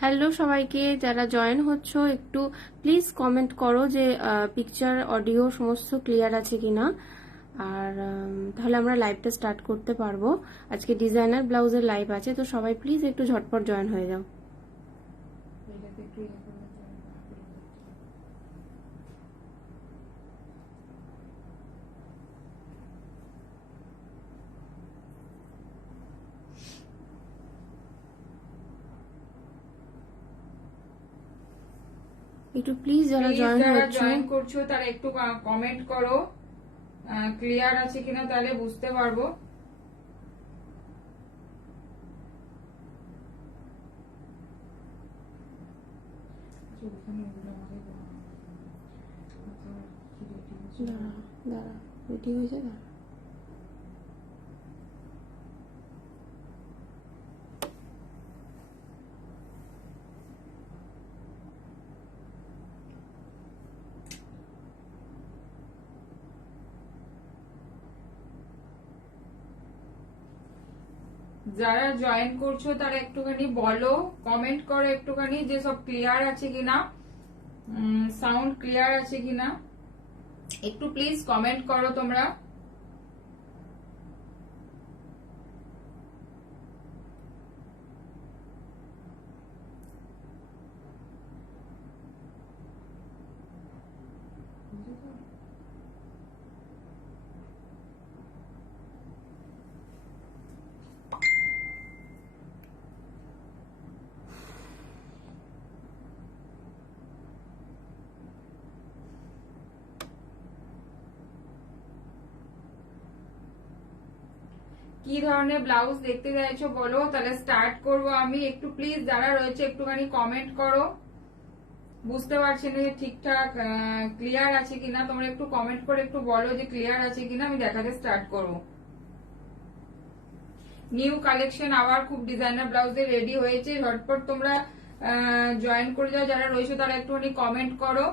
Hello সবাইকে, যারা join হচ্ছ একটু প্লিজ কমেন্ট করো যে পিকচার অডিও সমস্ত ক্লিয়ার আছে কিনা। আর তাহলে আমরা লাইভটা স্টার্ট করতে পারবো। আজকে ডিজাইনার ব্লাউজের লাইভ আছে, তো সবাই প্লিজ একটু ঝটপট জয়েন হয়ে যাও। একটু প্লিজ যারা জয়েন করছো তারা একটু কমেন্ট করো, ক্লিয়ার আছে কিনা, তাহলে বুঝতে পারবো। দাঁড়া রেডি হয়েছে, দাঁড়া। যারা জয়েন করছো তারা একটুখানি বলো, কমেন্ট করো একটুখানি যে সব ক্লিয়ার আছে কিনা, সাউন্ড ক্লিয়ার আছে কিনা, একটু প্লিজ কমেন্ট করো তোমরা। কি ধরনের ব্লাউজ দেখতে চাইছো বলো, তাহলে স্টার্ট করব আমি। একটু প্লিজ যারা রয়েছে একটুখানি কমেন্ট করো, বুঝতে পারছি না যে ঠিকঠাক ক্লিয়ার আছে কিনা। তোমরা একটু কমেন্ট করে একটু বলো যে ক্লিয়ার আছে কিনা, আমি দেখাতে স্টার্ট করবো। নিউ কালেকশন আবার খুব ডিজাইনার ব্লাউজে রেডি হয়েছে, ঝটপট তোমরা জয়েন করে যাও। যারা রয়েছে তারা একটুখানি কমেন্ট করো।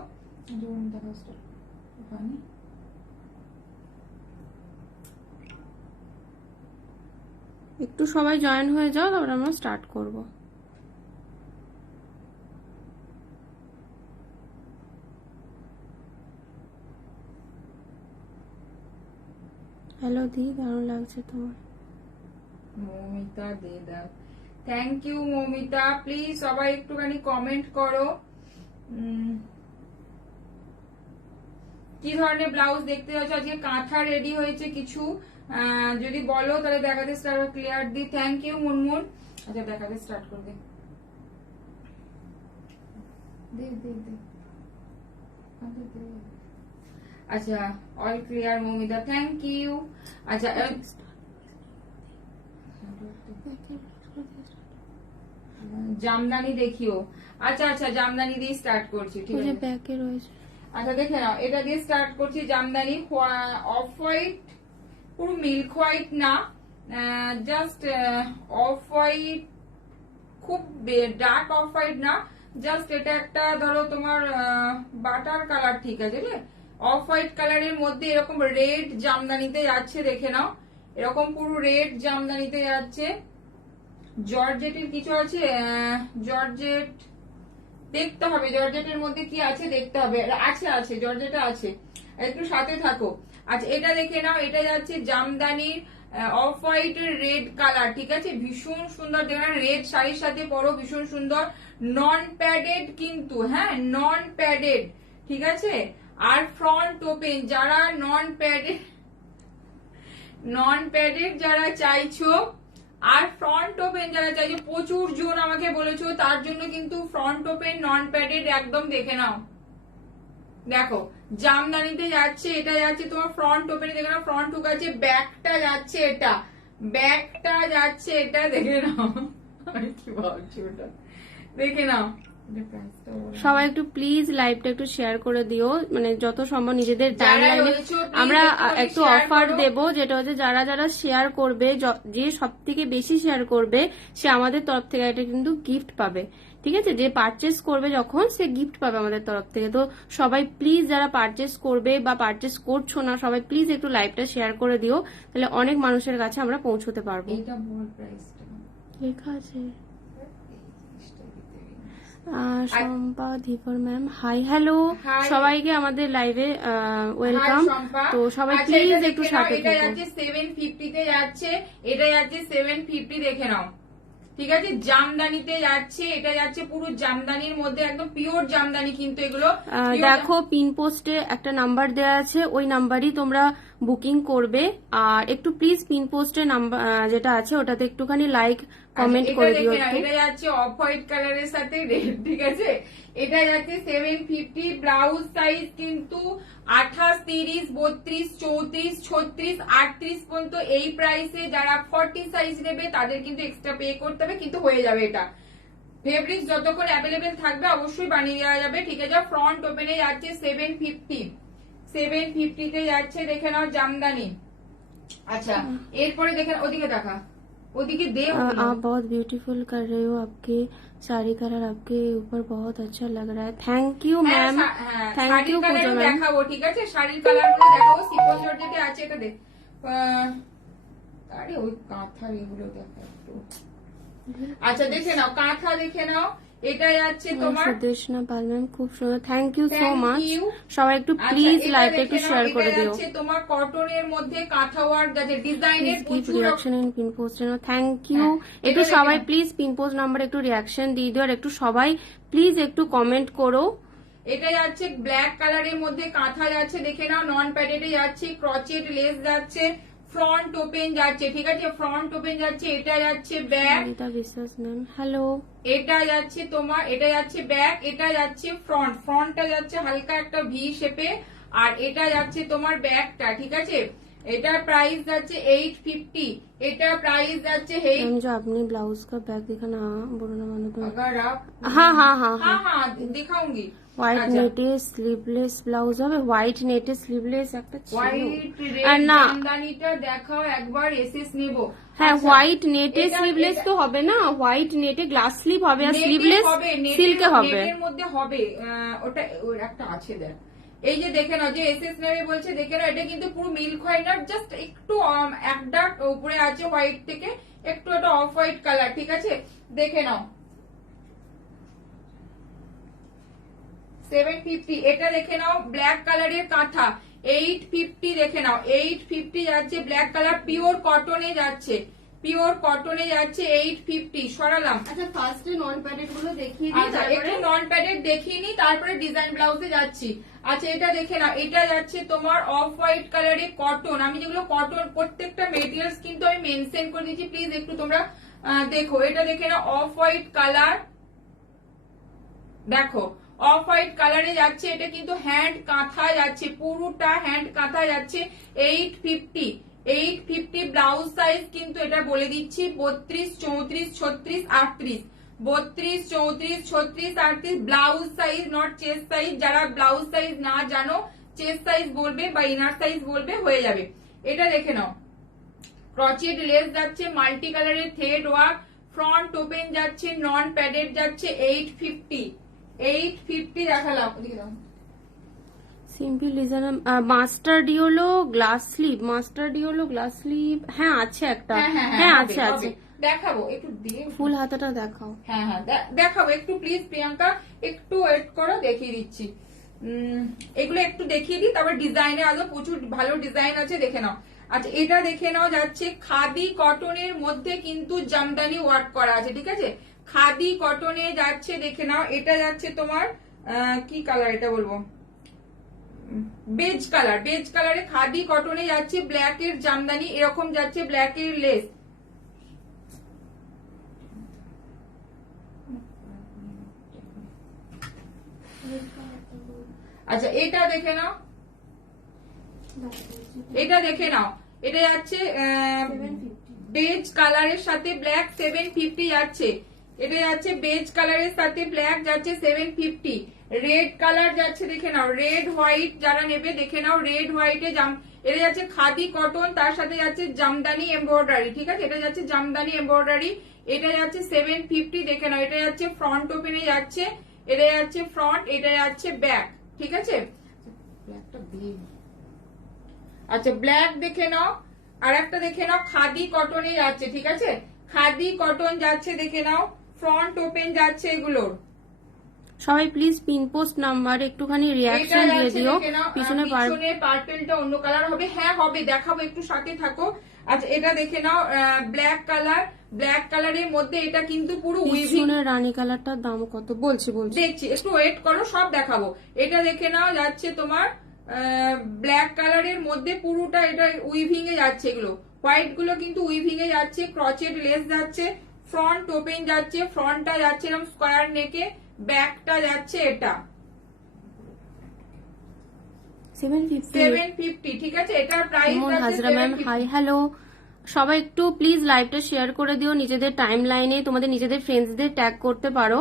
একটু সবাই জয়েন হয়ে যাও, তারপর আমরা স্টার্ট করব। হ্যালো দি, কেমন লাগছে তোমার? মৌমিতা দে দাও, থ্যাংক ইউ মৌমিতা। প্লিজ সবাই একটুখানি কমেন্ট করো কি ধরনের ব্লাউজ দেখতে যাচ্ছ। আজকে কাঁথা রেডি হয়েছে কিছু, যদি বলো তাহলে দেখাতে স্টার্ট। ক্লিয়ার দি, থ্যাংক ইউ মুনমুন। আচ্ছা দেখাতে স্টার্ট করে দে। আচ্ছা all clear Moumita, thank you. আচ্ছা জামদানি দেখিও। আচ্ছা আচ্ছা জামদানি দিয়ে স্টার্ট করছি, ঠিক আছে। ব্যাকে রয়েছে। আচ্ছা দেখে নাও, এটা দিয়ে স্টার্ট করছি। জামদানি অফ হোয়াইট, পুরো মিল্ক হোয়াইট না, জাস্ট অফ হোয়াইট, খুব ডার্ক অফ হোয়াইট না, জাস্ট এটা একটা ধরো তোমার বাটার কালার, ঠিক আছে রে। অফ হোয়াইট কালারের মধ্যে এরকম রেড জামদানিতে যাচ্ছে, দেখে নাও। এরকম পুরো রেড জামদানিতে যাচ্ছে। জর্জেটের কিছু আছে, জর্জেট দেখতে হবে, জর্জেটের মধ্যে কি আছে দেখতে হবে। আছে আছে জর্জেটা আছে, একটু সাথে থাকো। আচ্ছা এটা দেখে নাও, এটা যাচ্ছে জামদানির অফ হোয়াইট রেড কালার, ঠিক আছে। ভীষণ সুন্দর, দেখেন রেড শাড়ির সাথে পরো, ভীষণ সুন্দর। নন প্যাডেড কিন্তু, হ্যাঁ নন প্যাডেড, ঠিক আছে। আর ফ্রন্ট ওপেন, যারা নন প্যাডেড যারা চাইছো, আর ফ্রন্ট ওপেন যারা চাইছো, প্রচুর জন আমাকে বলেছো, তার জন্য কিন্তু ফ্রন্ট ওপেন নন প্যাডেড একদম দেখে নাও। দেখো জামদানিতে যাচ্ছে, এটা যাচ্ছে তোমার ফ্রন্ট ওপেনে, দেখে নাও ফ্রন্ট হুক আছে, ব্যাকটা যাচ্ছে এটা, ব্যাকটা যাচ্ছে এটা, দেখে নাও। আমি কি ভাবছি ওটা, দেখে নাও। সবাই একটু প্লিজ লাইভটা একটু শেয়ার করে দিও, মানে যত সম্ভব নিজেদের টাইমলাইনে আমরা একটু অফার দেব, যেটা হচ্ছে যারা যারা শেয়ার করবে, যে সব থেকে বেশি শেয়ার করবে সে আমাদের তরফ থেকে একটা কিন্তু গিফট পাবে, ঠিক আছে। যে পারচেস করবে যখন সে গিফট পাবে আমাদের তরফ থেকে। তো সবাই প্লিজ যারা পারচেস করবে বা পারচেস করছো না, সবাই প্লিজ একটু লাইভটা শেয়ার করে দিও, তাহলে অনেক মানুষের কাছে আমরা পৌঁছতে পারবো। এটা বল প্রাইসটা লেখা আছে। শম্পা ধীবর ম্যাম হাই, হ্যালো Hi. সবাইকে আমাদের লাইভে ওয়েলকাম। তো সবাই প্লিজ একটু সাথে এটা থেকো। যাচ্ছে 750 তে যাচ্ছে, এটা যাচ্ছে 750 দেখে নাও, ঠিক আছে। জামদানিতে যাচ্ছে, এটা যাচ্ছে পুরো জামদানির মধ্যে, একদম পিওর জামদানি কিন্তু এগুলো। দেখো পিন পোস্টে একটা নাম্বার দেওয়া আছে, ওই নাম্বারই তোমরা বুকিং করবে। আর একটু প্লিজ পিন পোস্টে নাম্বার যেটা আছে ওটাতে একটুখানি লাইক কমেন্ট করে দিও একটু। এটা যাচ্ছে অফ হোয়াইট কালারের সাথে রেড, ঠিক আছে। এটা যাচ্ছে 750, ব্লাউজ সাইজ কিন্তু 28, 30, 32, 34, 36, 38 পর্যন্ত। এই প্রাইসে যারা 40 সাইজ নেবে তাদের কিন্তু এক্সট্রা পে করতে হবে, কিন্তু হয়ে যাবে এটা। ফেব্রিক্স যতক্ষণ অ্যাভেলেবেল থাকবে অবশ্যই বানিয়ে দেওয়া যাবে, ঠিক আছে। ফ্রন্ট ওপেনে যাচ্ছে 750, 750 তে যাচ্ছে দেখে নাও জামদানি। আচ্ছা এরপরে দেখেন, ওদিকে দেখা, ওদিকে দে। आप बहुत ब्यूटीफुल कर रहे हो, आपके साड़ी कलर आपके ऊपर बहुत अच्छा लग रहा है। Thank you ma'am, thank you Puja ma'am. দেখাবো, ঠিক আছে, শাড়ির কালার গুলো দেখাবো। সিপন জর্জেটে আছে, এটা দেখ। আরে ওই কাঁথা এগুলো দেখা একটু। আচ্ছা দেখে নাও, কাঁথা দেখে নাও। এটা যাচ্ছে তোমার সুদেশনা পাল ম্যাম, খুব সুন্দর, thank you so Thank much. you. সবাই একটু আচ্ছা, প্লিজ এটা লাইভটা দেখে একটু নাও, শেয়ার করে এটা দিও। যাচ্ছে তোমার কটনের মধ্যে কাঁথা ওয়ার্ক আছে, ডিজাইনের কিপ প্রচুর। Reaction in pin post, thank you. হ্যাঁ, একটু এটা দেখে সবাই নাও। প্লিজ পিন পোস্ট নাম্বার একটু রিয়াকশন দিয়ে দিও, আর একটু সবাই প্লিজ একটু কমেন্ট করো। এটা যাচ্ছে ব্ল্যাক কালারের মধ্যে কাঁথা যাচ্ছে, দেখে নাও। নন প্যাডেডে যাচ্ছে, ক্রচেট লেস যাচ্ছে, ফ্রন্ট ওপেন যাচ্ছে, ঠিক আছে, ফ্রন্ট ওপেন যাচ্ছে। এটা যাচ্ছে ব্যাক, অনিতা বিশ্বাস ম্যাম হ্যালো। এটা যাচ্ছে তোমার, এটা যাচ্ছে ব্যাক, এটা যাচ্ছে ফ্রন্ট। ফ্রন্টটা যাচ্ছে হালকা একটা ভি শেপে, আর এটা যাচ্ছে তোমার ব্যাকটা, ঠিক আছে। এটা প্রাইস যাচ্ছে 850, এটা প্রাইস যাচ্ছে मैम जो आपने ब्लाउज का बैग देखा ना, बोलना मानो तो अगर आप हाँ हाँ हाँ हाँ हाँ हाँ दिखाऊंगी। হোয়াইট আচ্ছা। নেটে স্লিভলেস ব্লাউজ হবে, হোয়াইট নেটে স্লিভলেস একটা ছিল। হোয়াইট আর রেড না জামদানিটা দেখাও একবার, এসএস নেব। হ্যাঁ আচ্ছা, হোয়াইট নেটে এটা- স্লিভলেস এটা- তো হবে না, হোয়াইট নেটে গ্লাস স্লিভ হবে, আর নেটে স্লিভলেস হবে, সিল্কে হবে। নেটের মধ্যে হবে। ওটা ওর একটা আছে দেখ, এই যে দেখে নাও, যে এসএস নেবে বলছে, দেখে নাও। এটা কিন্তু পুরো মিল্ক হোয়াইট না, জাস্ট একটু এক ডার্ক উপরে আছে হোয়াইট থেকে, একটু এটা অফ হোয়াইট কালার, ঠিক আছে, দেখে নাও। 750, এটা দেখে নাও, ব্ল্যাক কালারের কাঁথা 850 দেখে নাও, 850 যাচ্ছে, ব্ল্যাক কালার পিওর কটনে যাচ্ছে, পিওর কটনে যাচ্ছে 850। সরালাম। আচ্ছা ফার্স্টে নন প্যাডেড গুলো দেখিয়ে আচ্ছা একটু নন প্যাডেড দেখিয়ে নি, তারপরে ডিজাইন ব্লাউজে যাচ্ছি। আচ্ছা এটা দেখে নাও, এটা যাচ্ছে তোমার অফ হোয়াইট কালারে কটন। আমি যেগুলো কটন, প্রত্যেকটা মেটেরিয়ালস কিন্তু আমি মেনশন করে দিচ্ছি, প্লিজ একটু তোমরা দেখো। এটা দেখে নাও, অফ হোয়াইট কালার, দেখো অফ হোয়াইট কালারে যাচ্ছে। এটা কিন্তু হ্যান্ড কাঁথা যাচ্ছে, পুরোটা হ্যান্ড কাঁথা যাচ্ছে। 850, 850 ব্লাউজ সাইজ কিন্তু এটা বলে দিচ্ছি 32, 34, 36, 38, 32, 34, 36, 38 blouse size, not chest size. যারা ব্লাউজ সাইজ না জানো, চেস্ট সাইজ বলবে বা ইনার সাইজ বলবে, হয়ে যাবে। এটা দেখে নাও, ক্রচেট লেস যাচ্ছে, মাল্টি কালারের থ্রেড ওয়ার্ক, ফ্রন্ট ওপেন যাচ্ছে, নন প্যাডেড যাচ্ছে। 850, 850 দেখালাম। ওদিকে দাও। সিম্পল ডিজাইন মাস্টার্ডি হলো গ্লাস স্লিভ, মাস্টার্ডি হলো গ্লাস স্লিভ, হ্যাঁ আছে একটা, হ্যাঁ হবে, আছে হবে। আছে। দেখাবো একটু দিয়ে, ফুল হাতাটা দেখাও। হ্যাঁ হ্যাঁ দেখাবো একটু, প্লিজ প্রিয়াঙ্কা একটু ওয়েট করো, দেখিয়ে দিচ্ছি। এগুলো একটু দেখিয়ে দিই, তারপর ডিজাইনে আরো প্রচুর ভালো ডিজাইন আছে, দেখে নাও। আচ্ছা এটা দেখে নাও, যাচ্ছে খাদি কটনের মধ্যে কিন্তু জামদানি ওয়ার্ক করা আছে, ঠিক আছে, খাদি কটনে যাচ্ছে, দেখে নাও। এটা যাচ্ছে তোমার কি কালার এটা বলবো, বেজ কালার, বেজ কালারে খাদি কটনে যাচ্ছে, ব্ল্যাক এর জামদানি এরকম যাচ্ছে, ব্ল্যাক এর লেস। আচ্ছা এটা দেখে নাও, এটা দেখে নাও। এটা যাচ্ছে বেজ কালারের সাথে ব্ল্যাক, 750 যাচ্ছে। এটা যাচ্ছে বেজ কালারের সাথে ব্ল্যাক যাচ্ছে 750। রেড কালার যাচ্ছে, দেখে নাও, রেড হোয়াইট যারা নেবে দেখে নাও, রেড হোয়াইটে এটা যাচ্ছে খাদি কটন, তার সাথে যাচ্ছে জামদানি এমব্রয়ডারি, ঠিক আছে, এটা যাচ্ছে জামদানি এমব্রয়ডারি। এটা যাচ্ছে 750 দেখে নাও। এটা যাচ্ছে ফ্রন্ট ওপেনে যাচ্ছে, এটা যাচ্ছে ফ্রন্ট, এটা যাচ্ছে ব্যাক, ঠিক আছে। আচ্ছা ব্ল্যাক দেখে নাও, আর একটা দেখে নাও, খাদি কটনে যাচ্ছে, ঠিক আছে, খাদি কটন যাচ্ছে, দেখে নাও, ফ্রন্ট ওপেন যাচ্ছে এগুলোর। সবাই প্লিজ পিন পোস্ট নাম্বার একটুখানি রিয়াকশন দিয়ে দিও। পিছনে পার্পেলটা অন্য কালার হবে, হ্যাঁ হবে, দেখাবো, একটু সাথে থাকো। আচ্ছা এটা দেখে নাও, ব্ল্যাক কালার, ব্ল্যাক কালারের মধ্যে এটা কিন্তু পুরো উইভিং। রানী কালারটার দাম কত বলছি দেখছি, একটু ওয়েট করো, সব দেখাবো। এটা দেখে নাও, যাচ্ছে তোমার ব্ল্যাক কালারের মধ্যে পুরোটা এটা উইভিং এ যাচ্ছে, এগুলো হোয়াইট গুলো কিন্তু উইভিং এ যাচ্ছে, ক্রচেড লেস যাচ্ছে, ফ্রন্ট ওপেন যাচ্ছে, ফ্রন্টটা যাচ্ছে এরকম স্কোয়ার নেকে, ব্যাকটা যাচ্ছে এটা 750, ঠিক আছে। এটার price Hazra ma'am hi hello. সবাই একটু প্লিজ লাইভটা শেয়ার করে দিও, নিজেদের টাইম লাইনে তোমাদের নিজেদের ফ্রেন্ডসদের ট্যাগ করতে পারো।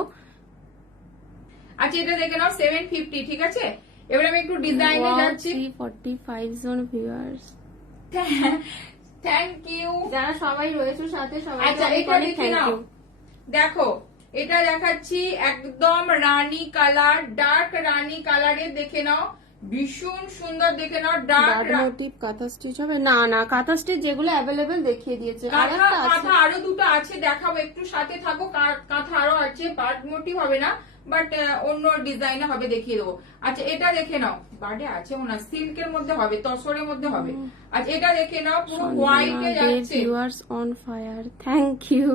আচ্ছা এটা দেখে নাও 750, ঠিক আছে। এবার আমি একটু ডিজাইনে যাচ্ছি। 45 জন ভিউয়ার্স, থ্যাংক ইউ যারা সবাই রয়েছে সাথে সবাই। আচ্ছা এটা দেখে নাও, দেখো এটা দেখাচ্ছি একদম রানী কালার, ডার্ক রানী কালারের, দেখে নাও ভীষণ সুন্দর, দেখে নাও ডার্ক মোটিভ কাঁথা স্টিচ হবে না, না কাঁথা স্টিচ যেগুলো অ্যাভেলেবেল দেখিয়ে দিয়েছে। কাঁথা আরো দুটো আছে, দেখাবো, একটু সাথে থাকো। কাঁথা আরো আছে, পার্ট মোটিভ হবে না, বাট অন্য ডিজাইনে হবে, দেখিয়ে দেবো। আচ্ছা এটা দেখে নাও, বার্ডে আছে ওনার, সিল্কের মধ্যে হবে, তসরের মধ্যে হবে। আচ্ছা এটা দেখে নাও, পুরো হোয়াইটে যাচ্ছে, viewers on fire, thank you.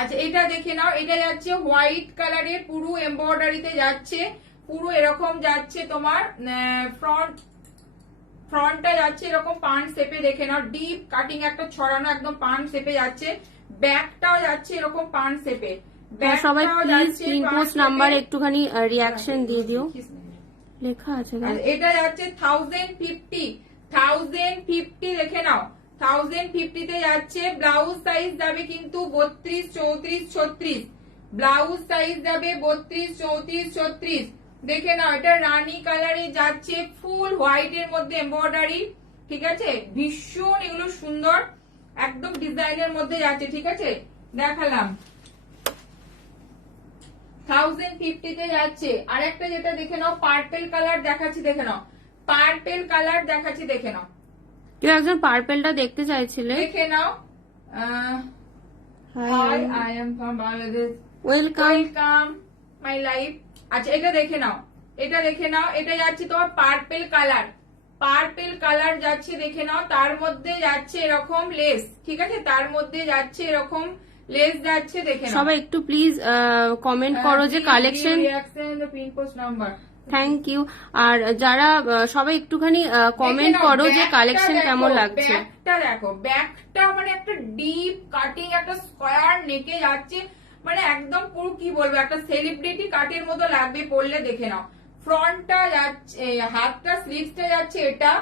আচ্ছা এটা দেখে নাও, এটা যাচ্ছে হোয়াইট কালারের, পুরো এমব্রয়ডারিতে যাচ্ছে, পুরো এরকম যাচ্ছে তোমার ফ্রন্টটা যাচ্ছে এরকম পান শেপে, দেখে নাও ডিপ কাটিং একটা ছড়ানো, একদম পান শেপে যাচ্ছে, ব্যাকটাও যাচ্ছে এরকম পান শেপে। সবাই প্লিজ পিন পোস্ট নাম্বার একটুখানি রিয়াকশন দিয়ে দিও, লেখা আছে। এটা যাচ্ছে 1050 দেখে নাও, 1050 তে যাচ্ছে। ব্লাউজ সাইজ যাবে কিন্তু 32, 34, 36, ব্লাউজ সাইজ যাবে 32, 34, 36, দেখে নাও। এটা রানী কালারে যাচ্ছে, ফুল হোয়াইট এর মধ্যে এমব্রয়ডারি, ঠিক আছে, ভীষণ এগুলো সুন্দর, একদম ডিজাইনের মধ্যে যাচ্ছে, ঠিক আছে, দেখালাম। 1050 তে যাচ্ছে। আর একটা যেটা দেখে নাও, পার্পেল কালার দেখাচ্ছি, দেখে নাও, পার্পেল কালার দেখাচ্ছি, দেখে নাও। কেউ একজন পার্পেলটা দেখতে চাইছিলে, দেখে নাও। Hi, I am from Bangladesh, welcome my life. আচ্ছা এটা দেখে নাও, এটা দেখে নাও, এটা যাচ্ছে তোমার পার্পেল কালার, পার্পেল কালার যাচ্ছে, দেখে নাও। তার মধ্যে যাচ্ছে এরকম লেস, ঠিক আছে, তার মধ্যে যাচ্ছে এরকম লেস যাচ্ছে, দেখে নাও। সবাই একটু প্লিজ কমেন্ট করো যে collection, pin post number, thank you. আর যারা সবাই একটুখানি কমেন্ট করো যে কালেকশন কেমন লাগছে। ব্যাকটা দেখো, ব্যাকটা মানে একটা ডিপ কাটিং, একটা স্কোয়ার নেকে যাচ্ছে, মানে একদম পুরো কি বলবো, একটা সেলিব্রিটি কাটের মতো লাগবে পরলে, দেখে নাও। ফ্রন্টটা যাচ্ছে, হাতটা স্লিভসটা যাচ্ছে এটা,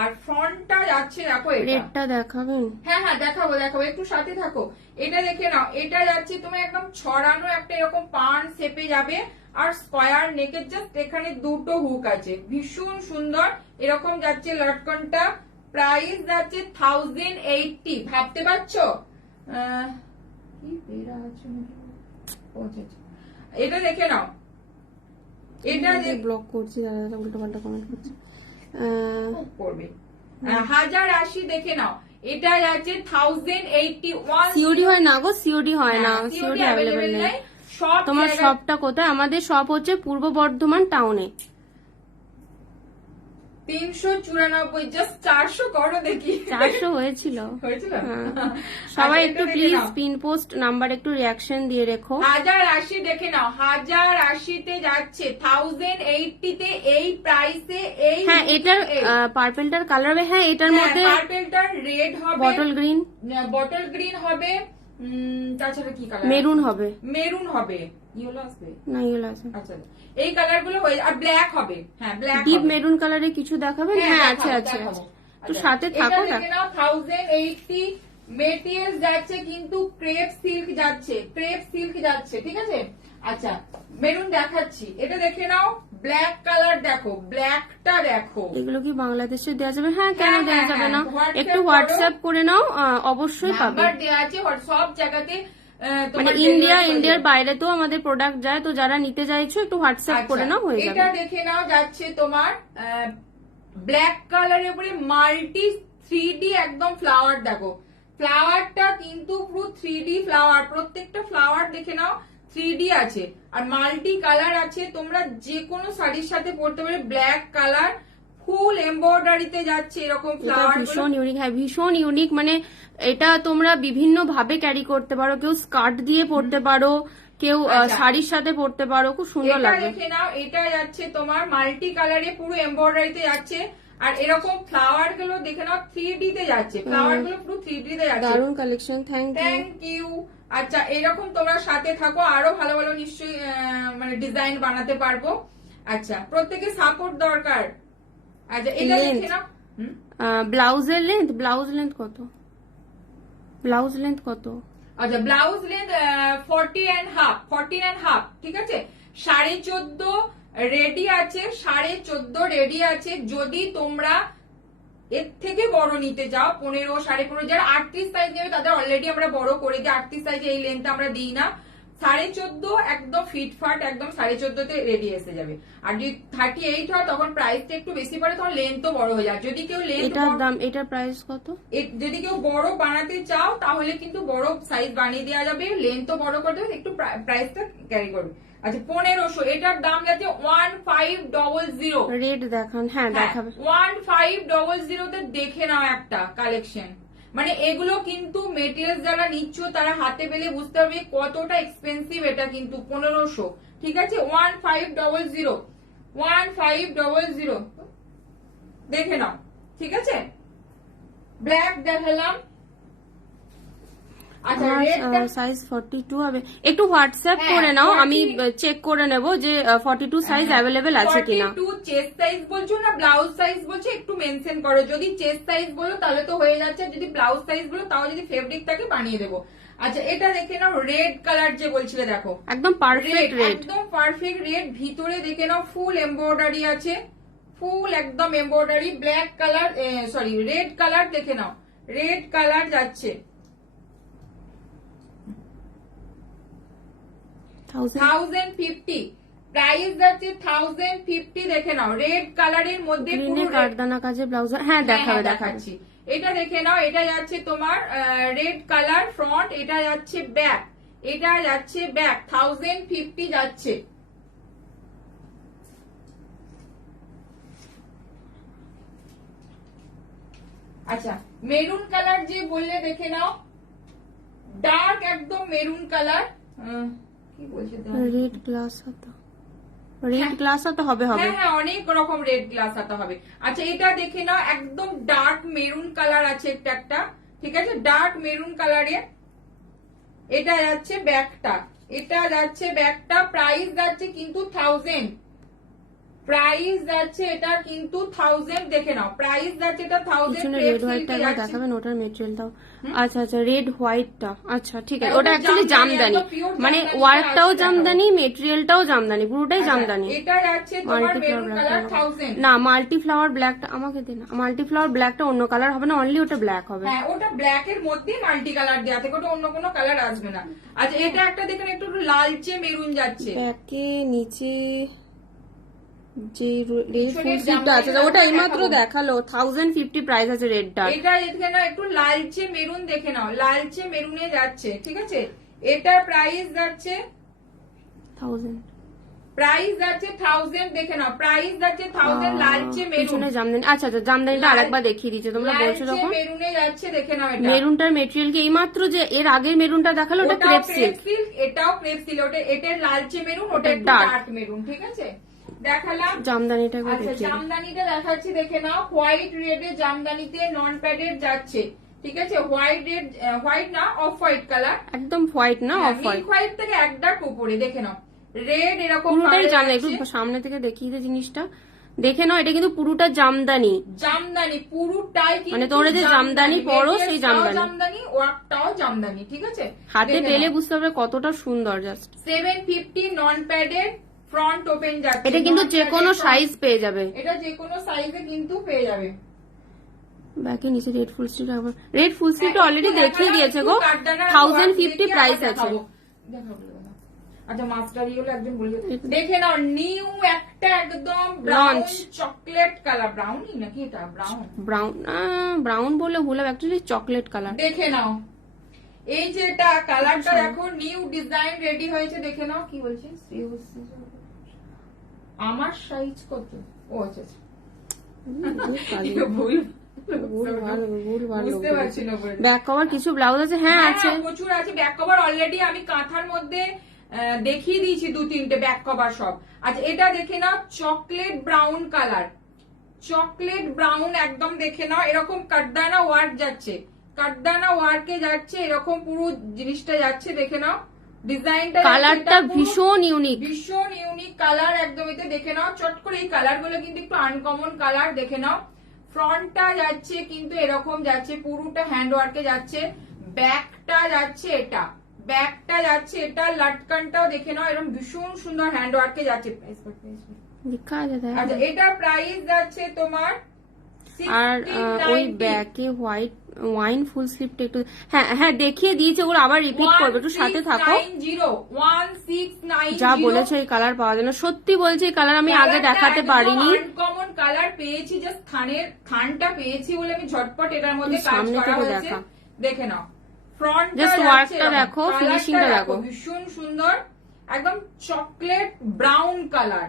আর ফ্রন্টটা যাচ্ছে দেখো এটা। রেডটা দেখাবেন? হ্যাঁ হ্যাঁ দেখাবো, একটু সাথে থাকো। এটা দেখে নাও, এটা যাচ্ছে তুমি একদম ছড়ানো একটা এরকম পান শেপে যাবে, আর স্কোয়ার নেকের জাস্ট এখানে দুটো হুক আছে, ভীষণ সুন্দর এরকম যাচ্ছে লটকনটা। প্রাইস যাচ্ছে 1080, ভাবতে পারছো? এটা দেখে নাও, এটা ব্লক করছি, দাদা উল্টো পাল্টা কমেন্ট করছে, করবে 1080, দেখে নাও। এটা যাচ্ছে 1080, সিওডি হয় না গো, সিওডি হয় না, সিওডি অ্যাভেলেবেল নেই। তোমার শপটা কোথায়? আমাদের শপ হচ্ছে পূর্ব বর্ধমান টাউনে। 394, জাস্ট 400 করো দেখি। 400 হয়েছিল। সবাই একটু প্লিজ পিন পোস্ট নাম্বার একটু রিয়াকশন দিয়ে রেখো। 1080 দেখে নাও, 1080 তে যাচ্ছে, 1080 তে এই প্রাইসে। এই হ্যাঁ এটার পার্পেলটার কালার হবে, হ্যাঁ এটার মধ্যে পার্পেলটার রেড হবে, বটল গ্রিন হবে, তাছাড়া কি কালার? মেরুন হবে, ইয়েলো আসবে না, ইয়েলো আছে। আচ্ছা এই কালার গুলো হয়ে, আর ব্ল্যাক হবে, হ্যাঁ ব্ল্যাক, ডিপ মেরুন কালারে কিছু দেখাবেন? হ্যাঁ আছে আছে, তো সাথে থাকো। দেখে নাও 1080, মেটেরিয়াল যাচ্ছে কিন্তু ক্রেপ সিল্ক যাচ্ছে, ঠিক আছে। আচ্ছা মেরুন দেখাচ্ছি, এটা দেখে নাও, ব্ল্যাক কালার দেখো, ব্ল্যাকটা দেখো। এগুলো কি বাংলাদেশে দেওয়া যাবে? হ্যাঁ কেন দেওয়া যাবে না, একটু হোয়াটসঅ্যাপ করে নাও, অবশ্যই পাবে। নাম্বার দেওয়া আছে সব জায়গাতে, মানে ইন্ডিয়ার বাইরে তো আমাদের প্রোডাক্ট যায়, তো যারা নিতে চাইছো একটু হোয়াটসঅ্যাপ করে নাও, হয়ে যাবে। এটা দেখে নাও, যাচ্ছে তোমার ব্ল্যাক কালারের উপরে মাল্টি 3D একদম ফ্লাওয়ার দেখো, ফ্লাওয়ারটা কিন্তু পুরো 3D ফ্লাওয়ার, প্রত্যেকটা ফ্লাওয়ার দেখে নাও 3D আছে আর মাল্টি কালার আছে, তোমরা যে কোনো শাড়ির সাথে পরতে পারবে। ব্ল্যাক কালার ফুল এমব্রয়ডারিতে যাচ্ছে এরকম ফ্লাওয়ার, ভীষণ ইউনিক, হ্যাঁ ভীষণ ইউনিক। মানে এটা তোমরা বিভিন্ন ভাবে ক্যারি করতে পারো, কেউ স্কার্ট দিয়ে পরতে পারো, কেউ শাড়ির সাথে পরতে পারো, খুব সুন্দর এটা লাগবে। দেখে নাও, এটা যাচ্ছে তোমার মাল্টি কালারে পুরো এমব্রয়ডারিতে যাচ্ছে আর এরকম ফ্লাওয়ার গুলো দেখে নাও 3D তে যাচ্ছে, ফ্লাওয়ার গুলো পুরো 3D তে যাচ্ছে। দারুণ কালেকশন, থ্যাংক ইউ। আচ্ছা এরকম তোমরা সাথে থাকো, আরো ভালো ভালো নিশ্চয়ই মানে ডিজাইন বানাতে পারবো। আচ্ছা প্রত্যেকে সাপোর্ট দরকার। আচ্ছা এটা দেখে নাও। ব্লাউজের লেন্থ, ব্লাউজ লেন্থ কত, ব্লাউজ লেন্থ কত? আচ্ছা ব্লাউজ লেন্থ 14.5, ঠিক আছে। 14.5 রেডি আছে, 14.5 রেডি আছে। যদি তোমরা এর থেকে বড় নিতে চাও 15, 15.5, যারা 38 সাইজ নেবে তাদের অলরেডি আমরা বড় করে দিই। 38 সাইজে এই লেন্থ আমরা দিই না। 14.5 একদম ফিটফাট, একদম 14.5 রেডি এসে যাবে। আর যদি 38 হয় তখন প্রাইসটা একটু বেশি পড়ে, তখন লেন্থও বড় হয়ে যায়। যদি কেউ লেন্থ, এটার দাম, এটার প্রাইস কত? যদি কেউ বড় বানাতে চাও তাহলে কিন্তু বড় সাইজ বানিয়ে দেওয়া যাবে, লেন্থও বড় করতে হবে, একটু প্রাইসটা ক্যারি করবে। আচ্ছা 1500, এটার দাম যাচ্ছে 1500। রেট দেখান, হ্যাঁ দেখাবে। 1500 তে দেখে নাও একটা কালেকশন। মানে এগুলো কিন্তু মেটেরিয়াল যারা নিচ্ছ তারা হাতে পেলে বুঝতে পারবে কতটা এক্সপেন্সিভ এটা কিন্তু 1500, ঠিক আছে। 1500 দেখে নাও, ঠিক আছে। ব্ল্যাক দেখালাম। আচ্ছা সাইজ 42 হবে, একটু হোয়াটসঅ্যাপ করে নাও, আমি চেক করে নেব যে 42 সাইজ অ্যাভেলেবেল আছে কিনা। 42 চেস্ট সাইজ বলছো না ব্লাউজ সাইজ বলছো, একটু মেনশন করো। যদি চেস্ট সাইজ বলো তাহলে তো হয়ে যাচ্ছে, যদি ব্লাউজ সাইজ বলো তাও যদি ফেব্রিক থাকে বানিয়ে দেবো। আচ্ছা এটা দেখে নাও, রেড কালার যে বলছিলে, দেখো একদম পারফেক্ট রেড, একদম পারফেক্ট রেড। ভিতরে দেখে নাও ফুল এমব্রয়ডারি আছে, ফুল একদম embroidery. Black colour, sorry red colour দেখে নাও, রেড কালার যাচ্ছে 1050, প্রাইস যাচ্ছে 1050। দেখে নাও রেড কালারের মধ্যে পুরো কারদানা কাজে ব্লাউজ, হ্যাঁ দেখাবে, দেখাচ্ছি। এটা দেখে নাও, এটা যাচ্ছে তোমার রেড কালার ফ্রন্ট, এটা যাচ্ছে ব্যাক, এটা যাচ্ছে ব্যাক। 1050 যাচ্ছে। আচ্ছা মেরুন কালার যে বললে দেখে নাও, ডার্ক একদম মেরুন কালার। কি বলছে, রেড গ্লাস হাতা, রেড গ্লাস হাতা হবে, হবে হ্যাঁ অনেক রকম রেড গ্লাস হাতা হবে। আচ্ছা এটা দেখে নাও, একদম ডার্ক মেরুন কালার আছে একটা, ঠিক আছে, ডার্ক মেরুন কালারে। এটা যাচ্ছে ব্যাকটা, এটা যাচ্ছে ব্যাকটা। প্রাইস যাচ্ছে কিন্তু 1000, প্রাইস যাচ্ছে এটা কিন্তু 1000। দেখে নাও প্রাইস যাচ্ছে এটা 1000। রেড হোয়াইটটা দেখাবেন, ওটার মেটেরিয়ালটাও। আচ্ছা আচ্ছা রেড হোয়াইটটা, আচ্ছা ঠিক আছে। ওটা অ্যাকচুয়ালি জামদানি, মানে ওয়ার্কটাও জামদানি, মেটেরিয়ালটাও জামদানি, পুরোটাই জামদানি। এটা যাচ্ছে তোমার মেরুন কালার 1000। না মাল্টি ফ্লাওয়ার ব্ল্যাকটা আমাকে দে না, মাল্টি ফ্লাওয়ার ব্ল্যাকটা অন্য কালার হবে না, অনলি ওটা ব্ল্যাক হবে। হ্যাঁ ওটা ব্ল্যাক এর মধ্যে মাল্টি কালার দেওয়া থাকে, ওটা অন্য কোনো কালার আসবে না। আচ্ছা এটা একটা দেখেন একটু লালচে মেরুন যাচ্ছে, ব্যাকে নিচে যে রেড ফুল স্লিভটা আছে ওটা এইমাত্র দেখালো, 1050 প্রাইস আছে রেডটা। এটা দেখে নাও একটু লালচে মেরুন, দেখে নাও লালচে মেরুনে যাচ্ছে, ঠিক আছে। এটার প্রাইস যাচ্ছে 1000, প্রাইস যাচ্ছে 1000। দেখে নাও প্রাইস যাচ্ছে 1000, লালচে মেরুন জামদানি। আচ্ছা আচ্ছা জামদানিটা আরেকবার দেখিয়ে দিচ্ছে তোমরা বলছো যখন। মেরুনে যাচ্ছে দেখে নাও। এটা মেরুনটার মেটেরিয়াল কি এইমাত্র যে এর আগের মেরুনটা দেখালো ওটা ক্রেপ সিল্ক, এটাও ক্রেপ সিল্ক। ওটা এটার লালচে মেরুন, ওটা ডার্ক মেরুন, ঠিক আছে। দেখালাম জামদানিটা। আচ্ছা জামদানিটা দেখাচ্ছি, দেখে নাও হোয়াইট রেডে জামদানিতে নন প্যাডেড যাচ্ছে, ঠিক আছে। হোয়াইট রেড, হোয়াইট না অফ হোয়াইট কালার, একদম হোয়াইট না অফ হোয়াইট, হোয়াইট থেকে এক ডার্ক উপরে। দেখে নাও রেড এরকম পুরোটাই জামদানি। একটু সামনে থেকে দেখিয়ে দে জিনিসটা, দেখে নাও এটা কিন্তু পুরোটা জামদানি, জামদানি পুরোটাই, মানে তোমরা যে জামদানি পরো সেই জামদানি, জামদানি ওয়ার্কটাও জামদানি, ঠিক আছে। হাতে পেলে বুঝতে পারবে কতটা সুন্দর। জাস্ট 750 নন প্যাডেড ফ্রন্ট ওপেন যাচ্ছে। এটা কিন্তু যে কোনো সাইজ পেয়ে যাবে, এটা যে কোনো সাইজে কিন্তু পেয়ে যাবে। ব্যাকে নিচে রেড ফুল স্লিভ, রেড ফুল স্লিভটা অলরেডি দেখিয়ে দিয়েছে গো, 1050 প্রাইস আছে। আচ্ছা মাস্টার ইয়েলো একজন বলে দেখে নাও, নিউ একটা একদম লঞ্চ চকলেট কালার, ব্রাউনি নাকি এটা, ব্রাউন, ব্রাউন, ব্রাউন বলে ভুল হবে, অ্যাকচুয়ালি চকলেট কালার। দেখে নাও এই যে এটা কালারটা দেখো, নিউ ডিজাইন রেডি হয়েছে, দেখে নাও। কি বলছে আমার সাইজ কত? ও আচ্ছা আচ্ছা, ভুল বুঝতে পারছি না। ব্যাক কভার কিছু ব্লাউজ আছে, হ্যাঁ আছে, প্রচুর আছে ব্যাক কভার। অলরেডি আমি কাঁথার মধ্যে দেখিয়ে দিয়েছি 2-3টে ব্যাক কভার সব। আচ্ছা এটা দেখে নাও, chocolate brown colour, chocolate brown একদম দেখে নাও। এরকম কাটদানা ওয়ার্ক যাচ্ছে, কাটদানা ওয়ার্কে যাচ্ছে, এরকম পুরো জিনিসটা যাচ্ছে, দেখে নাও। ডিজাইনটা, কালারটা ভীষণ ইউনিক, ভীষণ ইউনিক কালার একদম। এতে দেখে নাও চট করে, এই কালার গুলো কিন্তু একটু আনকমন কালার, দেখে নাও। ফ্রন্টটা যাচ্ছে কিন্তু এরকম যাচ্ছে, পুরোটা হ্যান্ড ওয়ার্কে যাচ্ছে। ব্যাকটা যাচ্ছে এটা, ব্যাকটা যাচ্ছে এটা, লাটকানটাও দেখে নাও এরকম ভীষণ সুন্দর হ্যান্ড ওয়ার্কে যাচ্ছে। আচ্ছা এটা প্রাইস যাচ্ছে তোমার, আর ওই ব্যাকে হোয়াইট ওয়াইন ফুল স্লিপটা একটু, হ্যাঁ হ্যাঁ দেখিয়ে দিয়েছে, ওগুলো আবার রিপিট করবে, একটু সাথে থাকো। 1690 যা বলেছে এই কালার পাওয়া যায় না, সত্যি বলছি এই কালার আমি আগে দেখাতে পারিনি। আনকমন কালার পেয়েছি, জাস্ট থানটা পেয়েছি বলে আমি ঝটপট এটার মধ্যে কাজ সামনে করা থেকে হয়েছে। দেখা, দেখে নাও ফ্রন্ট জাস্ট ওয়ার্কটা দেখো, ফিনিশিংটা দেখো, ভীষণ সুন্দর একদম chocolate brown colour,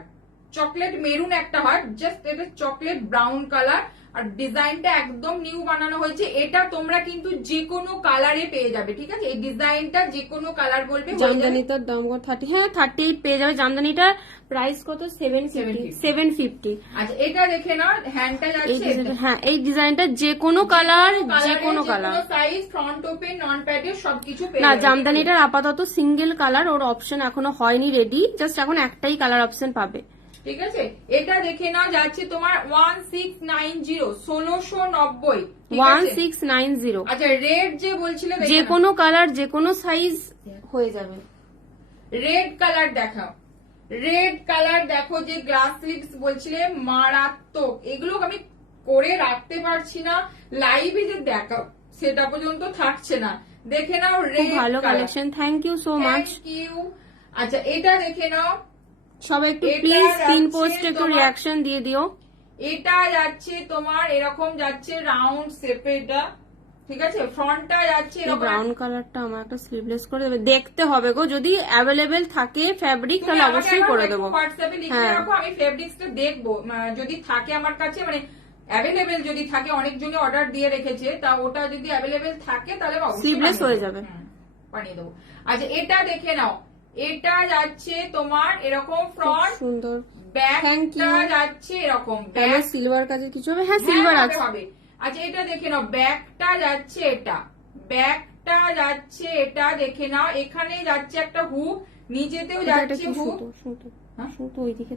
chocolate maroon একটা হয়, জাস্ট এটা চকলেট ব্রাউন কালার। আর ডিজাইনটা একদম নিউ বানানো হয়েছে। এটা তোমরা কিন্তু যে কোনো কালারে পেয়ে যাবে, ঠিক আছে? এই ডিজাইনটা যে কোনো কালার বলবে। জামদানিটার দাম কত? 30, হ্যাঁ 38 পেয়ে যাবে। জামদানিটার প্রাইস কত? 750। আচ্ছা এটা দেখে নাও, হ্যান্ডটা যাচ্ছে, হ্যাঁ এই ডিজাইনটা যে কোনো কালার, যে কোনো কালার, সাইজ, ফ্রন্ট ওপেন, নন প্যাডের সবকিছু পেয়ে না। যাবে। জামদানিটার আপাতত সিঙ্গেল কালার, ওর অপশন এখনো হয়নি রেডি, জাস্ট এখন একটাই কালার অপশন পাবে, ঠিক আছে? এটা দেখে নাও, যাচ্ছে তোমার 1690, 1690, 1690। আচ্ছা রেড যে বলছিলে, যে কোনো কালার, যে কোনো সাইজ হয়ে যাবে। রেড কালার দেখাও, রেড কালার দেখো, যে গ্লাস স্লিপস বলছিলে মারাত্মক। এগুলো আমি করে রাখতে পারছি না, লাইভে যে দেখাও সেটা পর্যন্ত থাকছে না। দেখে নাও রেড, ভালো collection, thank you so much. আচ্ছা এটা দেখে নাও, সবাই একটু প্লিজ পিন পোস্টে একটু রিঅ্যাকশন দিয়ে দিও। এটা যাচ্ছে তোমার এরকম যাচ্ছে রাউন্ড শেপে, এটা ঠিক আছে? ফ্রন্টটা যাচ্ছে এই ব্রাউন কালারটা আমার একটা স্লিভলেস করে দেবে, দেখতে হবে গো, যদি অ্যাভেলেবেল থাকে ফ্যাব্রিক তাহলে অবশ্যই করে দেবো। হোয়াটসঅ্যাপে লিখে রাখো, আমি ফেব্রিক্সটা দেখবো, যদি থাকে আমার কাছে, মানে অ্যাভেলেবেল যদি থাকে, অনেকজনই অর্ডার দিয়ে রেখেছে, তা ওটা যদি অ্যাভেলেবেল থাকে তাহলে স্লিভলেস হয়ে যাবে, বানিয়ে দেবো। আচ্ছা এটা দেখে নাও, এটা যাচ্ছে তোমার এরকম ফ্রন্ট সুন্দর, ব্যাকটা যাচ্ছে এরকম, ব্যাক সিলভার কাজের কিছু হবে, হ্যাঁ সিলভার আছে। আচ্ছা এটা দেখে নাও, ব্যাকটা যাচ্ছে এটা, ব্যাকটা যাচ্ছে এটা, দেখে নাও। এখানে যাচ্ছে একটা হুক, নিচেতেও যাচ্ছে হুক, সুতো ওইদিকে।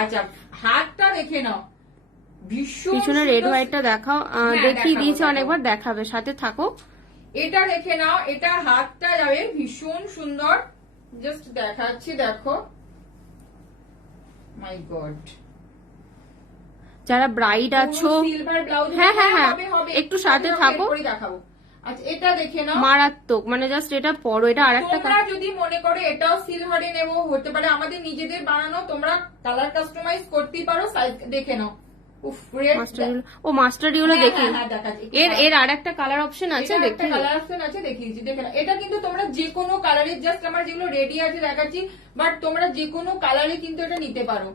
আচ্ছা হাতটা দেখে নাও, ভীষণ পিছনে রেড হোয়াইটটা দেখাও, দেখিয়ে দিয়েছে অনেকবার, দেখাবে, সাথে থাকো। এটা দেখে নাও, এটা হাতটা যাবে ভীষণ সুন্দর, জাস্ট দেখাচ্ছি, দেখো, মাই গড। যারা ব্রাইড আছো, সিলভার ব্লাউজ, হ্যাঁ হ্যাঁ হ্যাঁ একটু সাথে থাকো। দেখাবো। আচ্ছা এটা দেখে নাও, মারাত্মক, মানে জাস্ট এটা পরো, এটা আরেকটা। তোমরা যদি মনে করো এটাও সিলভারে নেবো, হতে পারে, আমাদের নিজেদের বানানো, তোমরা কালার কাস্টমাইজ করতেই পারো, সাইজ দেখে নাও। মাস্টার ইয়েলো দেখি, এর এর আরেকটা কালার অপশন আছে, দেখি কালার অপশন আছে, দেখিয়েছি, দেখে নাও। এটা কিন্তু তোমরা যে কোনো কালারে, জাস্ট আমার যেগুলো রেডি আছে দেখাচ্ছি, বাট তোমরা যে কোনো কালারে কিন্তু এটা নিতে পারো,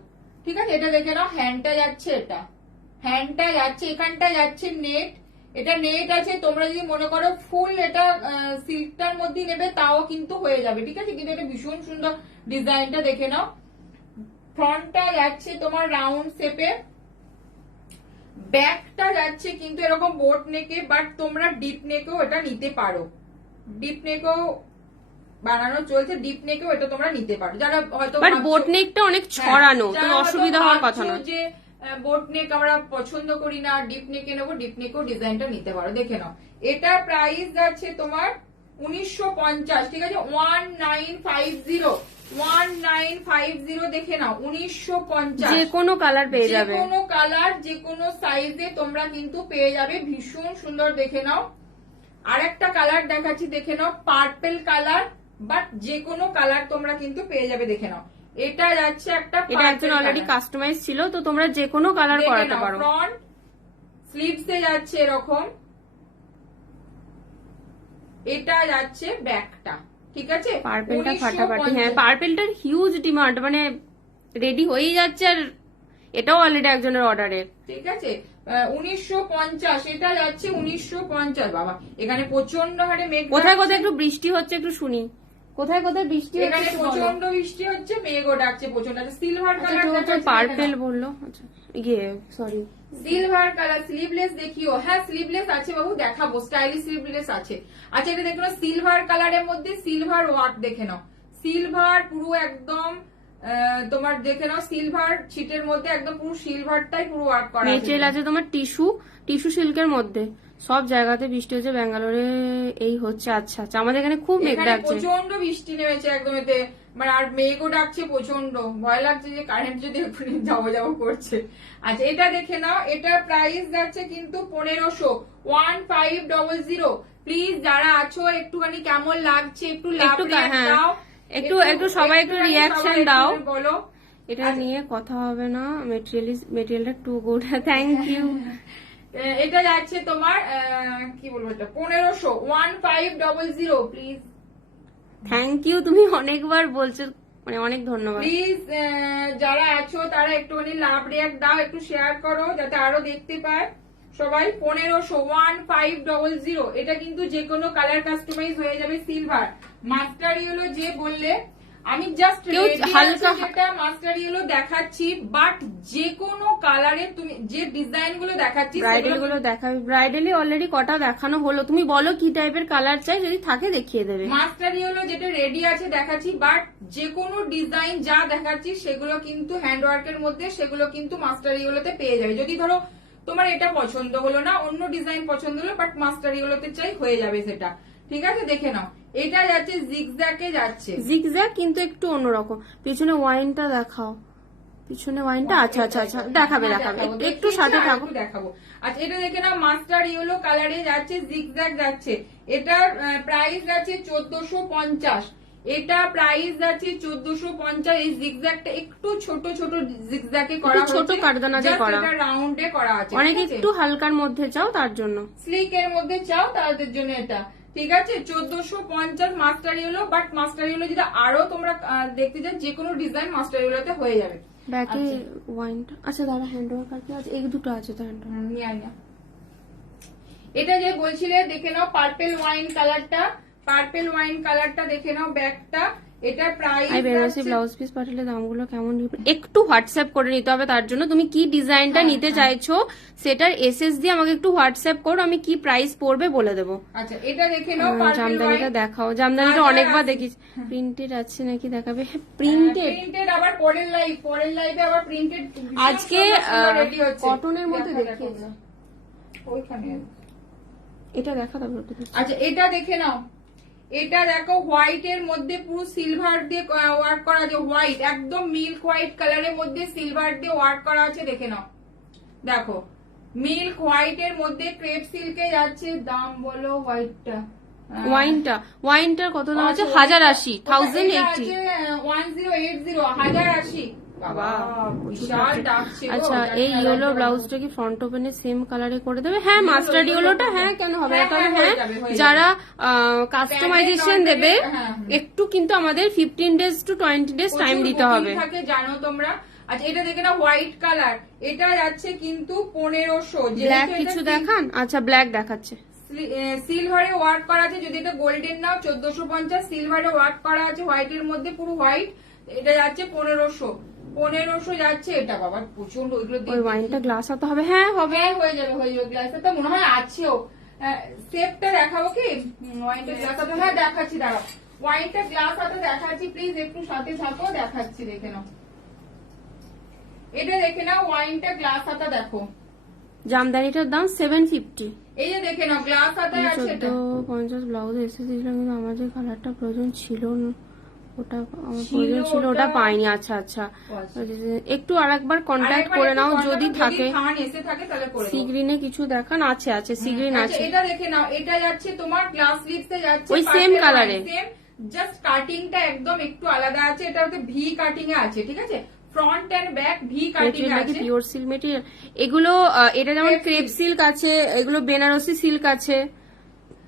ঠিক আছে? এটা দেখে নাও, হ্যান্ডটা যাচ্ছে, এটা হ্যান্ডটা যাচ্ছে, এখানটা যাচ্ছে নেট, এটা নেট আছে। তোমরা যদি মনে করো ফুল এটা সিল্কটার মধ্যে নেবে তাও কিন্তু হয়ে যাবে, ঠিক আছে? কিন্তু এটা ভীষণ সুন্দর ডিজাইনটা, দেখে নাও। ফ্রন্টটা যাচ্ছে তোমার রাউন্ড শেপে, ব্যাকটা যাচ্ছে কিন্তু এরকম বোট নেকে, বাট তোমরা ডিপ নেকেও এটা নিতে পারো, ডিপ নেকেও বানানো চলছে, ডিপ নেকেও এটা তোমরা নিতে পারো। যারা হয়তো বোট নেকটা অনেক ছড়ানো, তো অসুবিধা হওয়ার কথা না, যে বোট নেক আমরা পছন্দ করি না, ডিপ নেকে নেবো, ডিপ নেকেও ডিজাইনটা নিতে পারো, দেখে নাও। এটা প্রাইস যাচ্ছে তোমার 1950, ঠিক আছে? 1950, দেখে নাও, 1950। যে কোনো কালার পেয়ে যাবে, যে কোনো কালার, যে কোনো সাইজে তোমরা কিন্তু পেয়ে যাবে, ভীষণ সুন্দর, দেখে নাও। আরেকটা কালার দেখাচ্ছি, দেখে নাও, পার্পল কালার, বাট যে কোনো কালার তোমরা কিন্তু পেয়ে যাবে, দেখে নাও। এটা যাচ্ছে একটা, এটা একজন অলরেডি কাস্টমাইজ ছিল, তো তোমরা যে কোনো কালার করাতে পারো। ফ্রন্ট স্লিভসে যাচ্ছে এরকম, এটা যাচ্ছে ব্যাকটা, ঠিক আছে? পার্পেলটা 1950 ফাটাফাটি, হ্যাঁ পার্পেলটার হিউজ ডিমান্ড, মানে রেডি হয়েই যাচ্ছে, আর এটাও অলরেডি একজনের অর্ডারে। ঠিক আছে, 1950, এটা যাচ্ছে 1950। বাবা এখানে প্রচন্ড হারে মেঘ, কোথায় কোথায় একটু বৃষ্টি হচ্ছে একটু শুনি, কোথায় কোথায় বৃষ্টি হচ্ছে এখানে একটু বলো। প্রচন্ড বৃষ্টি হচ্ছে, মেঘও ডাকছে প্রচন্ড। সিলভার আচ্ছা, কালার, তো পার্পেল বললো, আচ্ছা ইয়ে সরি সিলভার কালার স্লিভলেস দেখিও। হ্যাঁ স্লিভলেস আছে বাবু, দেখাবো, স্টাইলিশ স্লিভলেস আছে। আচ্ছা এটা দেখো সিলভার কালারের মধ্যে সিলভার ওয়ার্ক, দেখে নাও সিলভার পুরো একদম তোমার দেখে নাও সিলভার ছিটের মধ্যে একদম পুরো সিলভারটাই পুরো ওয়ার্ক করা আছে। মেটেরিয়াল আছে তোমার টিস্যু সিল্কের মধ্যে, সব জায়গাতে বৃষ্টি হচ্ছে, ব্যাঙ্গালোরে এই হচ্ছে। আচ্ছা আচ্ছা, আমাদের এখানে খুব মেঘ এখানে ডাকছে, প্রচন্ড বৃষ্টি নেমেছে একদম এতে, মানে আর মেঘও ডাকছে প্রচন্ড, ভয় লাগছে যে কারেন্ট যদি এক্ষুনি যাবো যাবো করছে। আচ্ছা এটা দেখে নাও, এটা প্রাইস যাচ্ছে কিন্তু 1500, 1500। প্লিজ যারা আছো একটুখানি কেমন লাগছে একটু লাভ একটু হ্যাঁ, দাও, একটু সবাই একটু রিয়াকশন দাও। বলো এটা নিয়ে কথা হবে না, মেটেরিয়ালটা টু গুড, থ্যাংক ইউ। এটা যাচ্ছে তোমার কি বলবো, এটা 1500, 1500 প্লিজ। থ্যাংক ইউ, তুমি অনেকবার বলছো, মানে অনেক ধন্যবাদ। প্লিজ যারা আছো তারা একটুখানি লাভ রিয়াক্ট দাও, একটু শেয়ার করো যাতে আরো দেখতে পায় সবাই। 1500, 1500। এটা কিন্তু যে কোনো কালার কাস্টমাইজ হয়ে যাবে। সিলভার মাস্টার ইয়েলো যে বললে, আমি জাস্ট হালকা যেটা মাস্টার ইয়েলো দেখাচ্ছি, বাট যে কোনো কালারে তুমি যে ডিজাইন গুলো দেখাচ্ছি ব্রাইডাল গুলো দেখাবে, ব্রাইডালি অলরেডি কটা দেখানো হলো, তুমি বলো কি টাইপের কালার চাই, যদি থাকে দেখিয়ে দেবে। মাস্টার ইয়েলো যেটা রেডি আছে দেখাচ্ছি, বাট যে কোনো ডিজাইন যা দেখাচ্ছি সেগুলো কিন্তু হ্যান্ডওয়ার্কের মধ্যে, সেগুলো কিন্তু মাস্টার ইয়েলোতে পেয়ে যাবে। যদি ধরো তোমার এটা পছন্দ হলো না, অন্য ডিজাইন পছন্দ হলো, বাট মাস্টার ইয়েলোতে চাই, হয়ে যাবে সেটা, ঠিক আছে? দেখে নাও এটা যাচ্ছে জিগজ্যাগে যাচ্ছে, জিগজ্যাগ কিন্তু একটু অন্যরকম। পিছনে ওয়াইনটা দেখাও, পিছনে ওয়াইনটা, আচ্ছা আচ্ছা আচ্ছা দেখাবে একটু সাথে থাকো, দেখাবো। আচ্ছা এটা দেখে নাও মাস্টার ইয়েলো কালারে যাচ্ছে, জিগজ্যাগ যাচ্ছে। এটার প্রাইস যাচ্ছে 1450, এটা প্রাইস যাচ্ছে 1450। এই জিগজ্যাগটা একটু ছোট ছোট জিগজ্যাগে করা হয়েছে, ছোট কাটদানাতে করা, এটা রাউন্ডে করা আছে। অনেকে একটু হালকার মধ্যে চাও তার জন্য, স্লিক এর মধ্যে চাও তাদের জন্য এটা, ঠিক আছে? 1450 master yellow, but master yellow যদি আরো তোমরা দেখতে চাও যে কোনো ডিজাইন মাস্টার ইয়েলোতে হয়ে যাবে। ব্যাকে ওয়াইনটা, আচ্ছা দাঁড়া হ্যান্ডওয়ার্ক আর কি আছে, এই দুটো আছে তো হ্যান্ডওয়ার্ক। এটা যে বলছিলে দেখে নাও পার্পেল ওয়াইন কালারটা, পার্পেল ওয়াইন কালারটা দেখে নাও ব্যাগটা। এটা প্রাইস বেনারসি ব্লাউজ পিস পাঠালে দামগুলো কেমন একটু হোয়াটসঅ্যাপ করে নিতে হবে, তার জন্য তুমি কি ডিজাইনটা নিতে চাইছো সেটার এসএস দিয়ে আমাকে একটু হোয়াটসঅ্যাপ করো, আমি কি প্রাইস পড়বে বলে দেবো। আচ্ছা এটা দেখে নাও জামদানিটা দেখাও, জামদানিটা অনেকবার দেখিস, প্রিন্টেড আছে নাকি দেখাবে। হ্যাঁ প্রিন্টেড, আবার পরের লাইভে আবার প্রিন্টেড আজকে কটনের মধ্যে দেখিয়েছে ওইখানে, এটা দেখা যাবে। আচ্ছা এটা দেখে নাও, এটা দেখো হোয়াইট এর মধ্যে পুরো সিলভার দিয়ে ওয়ার্ক করা আছে, হোয়াইট একদম মিল্ক হোয়াইট কালারের মধ্যে সিলভার দিয়ে ওয়ার্ক করা আছে, দেখে নাও। দেখো মিল্ক হোয়াইট এর মধ্যে ক্রেপ সিল্কে যাচ্ছে। দাম বলো হোয়াইটটা, ওয়াইনটার কত দাম আছে? 1080, 1080, 1080। আচ্ছা এই ইয়েলো ব্লাউজটা কি ফ্রন্ট ওপেনে সেম কালারে করে দেবে? হ্যাঁ মাস্টার্ড ইয়েলোটা, হ্যাঁ কেন হবে না, তবে হ্যাঁ যারা কাস্টমাইজেশন দেবে একটু কিন্তু আমাদের 15 days to 20 days টাইম দিতে হবে, জানো তোমরা। আচ্ছা এটা দেখে না হোয়াইট কালার, এটা যাচ্ছে কিন্তু 1500। ব্ল্যাক কিছু দেখান, আচ্ছা ব্ল্যাক দেখাচ্ছে, সিলভারে ওয়ার্ক করা আছে, যদি এটা গোল্ডেন নাও 1450, সিলভারে ওয়ার্ক করা আছে হোয়াইটের মধ্যে পুরো হোয়াইট, এটা যাচ্ছে 1500 যাচ্ছে। এটা বাবা প্রচন্ড, ওইগুলো ওই ওয়াইনটা গ্লাস হতে হবে, হ্যাঁ হবে, হয়ে যাবে গ্লাসটা তো মনে হয় আছেও। সেপটা দেখাবো কি ওয়াইনটা গ্লাস হাতে? হ্যাঁ দেখাচ্ছি, দাঁড়াও ওয়াইনটা গ্লাস হাতে দেখাচ্ছি, প্লিজ একটু সাথে থাকো, দেখাচ্ছি দেখে নাও। এটা দেখে নাও ওয়াইনটা গ্লাস হাতে দেখো, জামদানিটার দাম 750। এই যে দেখে নাও গ্লাস হাতে আছে। 1450 ব্লাউজ এসে দিয়েছিলাম, কিন্তু আমার যে কালারটা প্রয়োজন ছিল ওটা আমার প্রয়োজন ছিল, ওটা পাইনি। আচ্ছা আচ্ছা একটু আরেকবার কন্ট্যাক্ট করে নাও যদি থাকে, সি গ্রিনে কিছু দেখান, আছে সি গ্রিন আছে। এটা দেখে নাও, এটা যাচ্ছে তোমার গ্লাস লিপসে যাচ্ছে ওই সেম কালারে, জাস্ট কাটিংটা একদম একটু আলাদা আছে, এটা হচ্ছে ভি কাটিং এ আছে, ঠিক আছে? Front end back V cutting আছে, পিওর সিল্ক মেটেরিয়াল এগুলো। এটা যেমন ক্রেপ সিল্ক আছে, এগুলো বেনারসি সিল্ক আছে,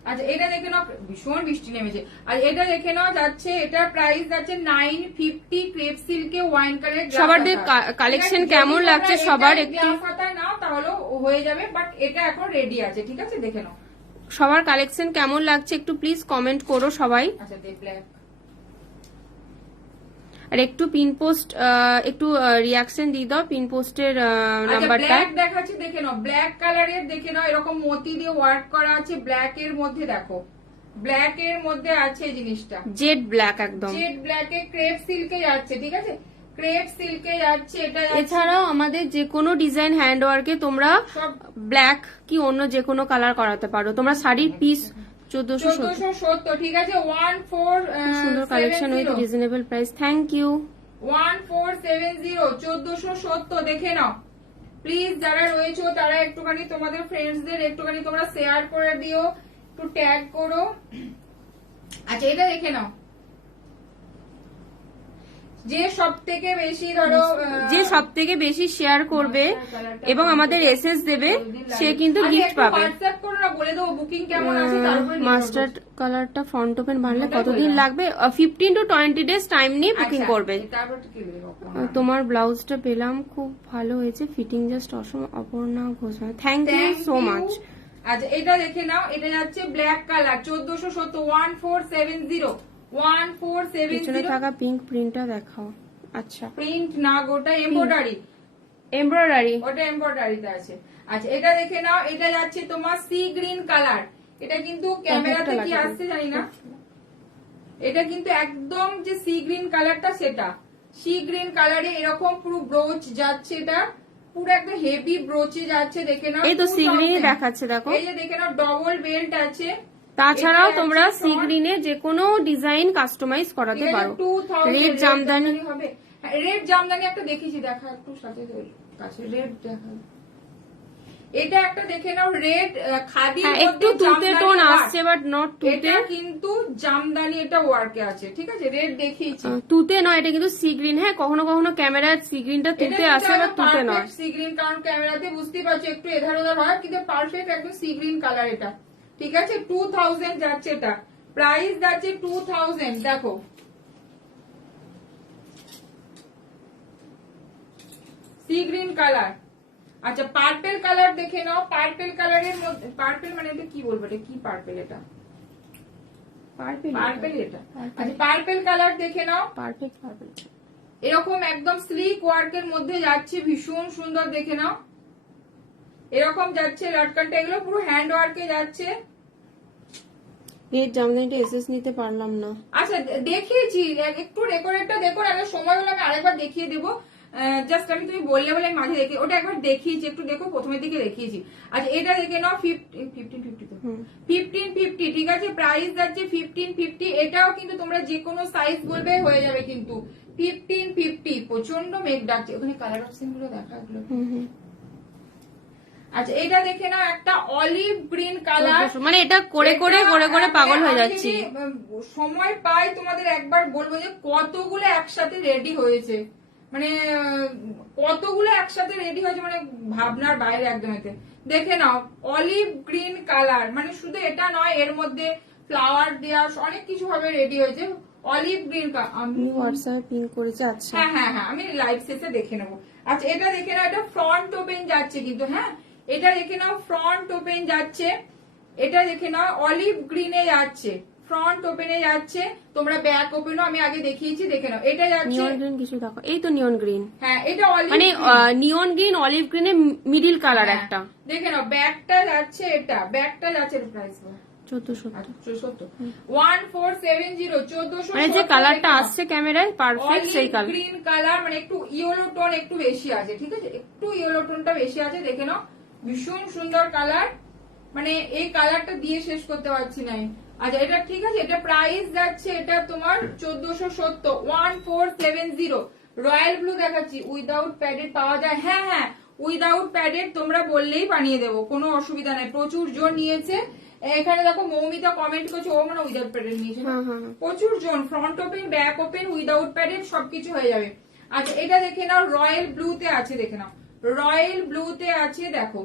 আচ্ছা এটা দেখে নাও, ভীষণ বৃষ্টি নেমেছে। আর এটা দেখে নাও যাচ্ছে, এটা প্রাইস যাচ্ছে 950 ক্রেপ সিল্কে ওয়াইন কালার। সবার কালেকশন কেমন লাগছে সবার একটু গ্লাস হাতা নাও তাহলে হয়ে যাবে, বাট এটা এখন রেডি আছে, ঠিক আছে দেখে নাও। সবার কালেকশন কেমন লাগছে একটু প্লিজ কমেন্ট করো সবাই। আচ্ছা দে ব্ল্যাক। আর একটু পিন পোস্ট একটু রিয়াকশন দিয়ে দাও পিন পোস্টের নাম্বারটা। ব্ল্যাক দেখাচ্ছি দেখে নাও, ব্ল্যাক কালারের দেখে নাও, এরকম মতি দিয়ে ওয়ার্ক করা আছে, ব্ল্যাক এর মধ্যে দেখো, ব্ল্যাক এর মধ্যে আছে জিনিসটা, জেড ব্ল্যাক একদম, জেড ব্ল্যাক এ ক্রেপ সিল্কে যাচ্ছে, ঠিক আছে ক্রেপ সিল্কে যাচ্ছে এটা। এছাড়াও আমাদের যে কোনো ডিজাইন হ্যান্ড ওয়ার্কে তোমরা সব ব্ল্যাক কি অন্য যে কোনো কালার করাতে পারো। তোমরা শাড়ির পিস 1470, ঠিক আছে 1470 সুন্দর collection with reasonable price. Thank you. 1470 1470 দেখে নাও প্লিজ। যারা রয়েছে তারা একটুখানি তোমাদের ফ্রেন্ডসদের একটুখানি তোমরা শেয়ার করে দিও, একটু ট্যাগ করো। আচ্ছা এটা দেখে নাও, যে সব থেকে বেশি ধরো যে সব থেকে বেশি শেয়ার করবে এবং আমাদের এসএস দেবে সে কিন্তু গিফট পাবে। হোয়াটসঅ্যাপ করো না, বলে দেবো বুকিং কেমন আছে তারপরে। মাস্টার্ড কালারটা ফ্রন্ট ওপেন বানালে কতদিন লাগবে? 15 to 20 ডেজ টাইম নিয়ে বুকিং করবে। তারপর কি বলবো? তোমার ব্লাউজটা পেলাম, খুব ভালো হয়েছে, fitting just awesome. Aparna Ghosh, thank you so much. আচ্ছা এটা দেখে নাও, এটা যাচ্ছে ব্ল্যাক কালার 1470 1470 1470। পিছনে থাকা পিঙ্ক প্রিন্টটা দেখাও। আচ্ছা প্রিন্ট না, গোটা এমব্রয়ডারি, এমব্রয়ডারি, ওটা এমব্রয়ডারিতে আছে। আচ্ছা এটা দেখে নাও, এটা যাচ্ছে তোমার সি গ্রিন কালার। এটা কিন্তু ক্যামেরাতে কি আসছে জানি না, এটা কিন্তু একদম যে সি গ্রিন কালারটা সেটা, সি গ্রিন কালারে এরকম পুরো ব্রোচ যাচ্ছে, এটা পুরো একদম হেভি ব্রোচে যাচ্ছে দেখে নাও। এই তো সি গ্রিনই দেখাচ্ছে দেখো, এই যে দেখে নাও ডবল বেল্ট আছে। তাছাড়াও তোমরা সি গ্রিনে যে কোনো ডিজাইন কাস্টমাইজ করাতে পারো। রেড জামদানি হবে, রেড জামদানি একটা দেখেছি, দেখা একটু সাথে কাছে রেড দেখা, এটা একটা দেখে নাও রেড খাদি, একটু তুতে টোন আসছে বাট নট তুতে, কিন্তু জামদানি এটা ওয়ার্কে আছে, ঠিক আছে রেড দেখিয়েছি, তুতে নয় এটা কিন্তু সি গ্রিন। হ্যাঁ কখনো কখনো ক্যামেরায় সি গ্রিনটা তুতে আসে বাট তুতে নয়। সি গ্রিন কারণ ক্যামেরাতে বুঝতেই পারছো একটু এধার ওধার হয়, কিন্তু পারফেক্ট একদম সি গ্রিন কালার এটা, ঠিক আছে 2000 যাচ্ছে, এটা প্রাইস যাচ্ছে 2000। দেখো সি গ্রিন কালার। আচ্ছা পার্পেল কালার দেখে নাও, পার্পেল কালারের মধ্যে, পার্পেল মানে এটা কি বলবো, এটা কি পার্পেল, এটা পার্পেল এটা। আচ্ছা পার্পেল কালার দেখে নাও, পারফেক্ট পার্পেল, এরকম একদম স্লিক ওয়ার্কের মধ্যে যাচ্ছে, ভীষণ সুন্দর দেখে নাও, এরকম যাচ্ছে লটকানটা, এগুলো পুরো হ্যান্ড ওয়ার্কে যাচ্ছে। রেড জামদানিটা এসএস নিতে পারলাম না। আচ্ছা দেখিয়েছি, একটু রেকর্ডটা দেখো, আগে সময় হলে আমি আরেকবার দেখিয়ে দেবো, জাস্ট আমি তুমি বললে বলে আমি মাঝে দেখি, ওটা একবার দেখিয়েছি, একটু দেখো প্রথমের দিকে দেখিয়েছি। আচ্ছা এটা দেখে নাও 1550, ঠিক আছে প্রাইস যাচ্ছে 1550। এটাও কিন্তু তোমরা যে কোনো সাইজ বলবে হয়ে যাবে কিন্তু 1550। প্রচন্ড মেঘ ডাকছে, ওখানে কালার অপশন গুলো দেখা এগুলো। আচ্ছা এটা দেখে নাও একটা অলিভ গ্রিন কালার, মানে এটা করে করে করে করে পাগল হয়ে যাচ্ছি। সময় পাই তোমাদের একবার বলবো যে কতগুলো একসাথে রেডি হয়েছে, মানে কতগুলো একসাথে রেডি হয়েছে, মানে ভাবনার বাইরে একদম। এতে দেখে নাও অলিভ গ্রিন কালার, মানে শুধু এটা নয়, এর মধ্যে ফ্লাওয়ার দেওয়া অনেক কিছু ভাবে রেডি হয়েছে। অলিভ গ্রিন আমি হোয়াটসঅ্যাপে পিন করেছে। আচ্ছা হ্যাঁ আমি লাইভ শেষে দেখে নেবো। আচ্ছা এটা দেখে নাও, এটা ফ্রন্ট ওপেন যাচ্ছে কিন্তু, হ্যাঁ এটা দেখে নাও ফ্রন্ট ওপেন যাচ্ছে, এটা দেখে নাও অলিভ গ্রিনে যাচ্ছে, ফ্রন্ট ওপেনে যাচ্ছে, তোমরা ব্যাক ওপেনও আমি আগে দেখিয়েছি, দেখে নাও এটা যাচ্ছে নিয়ন গ্রিন কিছু দেখো, এই তো নিয়ন গ্রিন, হ্যাঁ এটা অলিভ মানে নিয়ন গ্রিন অলিভ গ্রিনের মিডিল কালার একটা, দেখে নাও ব্যাকটা যাচ্ছে, এটা ব্যাকটা যাচ্ছে, প্রাইস 1470 1470 1470, মানে যে কালারটা আসছে ক্যামেরায় পারফেক্ট সেই কালার, গ্রিন কালার, মানে একটু ইয়েলো টোন একটু বেশি আছে, ঠিক আছে একটু ইয়েলো টোনটা বেশি আছে, দেখে নাও ভীষণ সুন্দর কালার, মানে এই কালারটা দিয়ে শেষ করতে পারছি না। আচ্ছা এটা ঠিক আছে, এটা প্রাইস যাচ্ছে এটা তোমার 1470 1470। রয়্যাল ব্লু দেখাচ্ছি, উইদাউট প্যাডেড পাওয়া যায়, হ্যাঁ উইদাউট প্যাডেড তোমরা বললেই বানিয়ে দেবো, কোনো অসুবিধা নাই, প্রচুর জন নিয়েছে। এখানে দেখো মৌমিতা কমেন্ট করছে, ও মানে উইদাউট প্যাডেড নিয়েছে, প্রচুর জন, front open back open without padded সবকিছু হয়ে যাবে। আচ্ছা এটা দেখে নাও রয়্যাল ব্লুতে আছে, দেখে নাও রয়্যাল ব্লুতে আছে, দেখো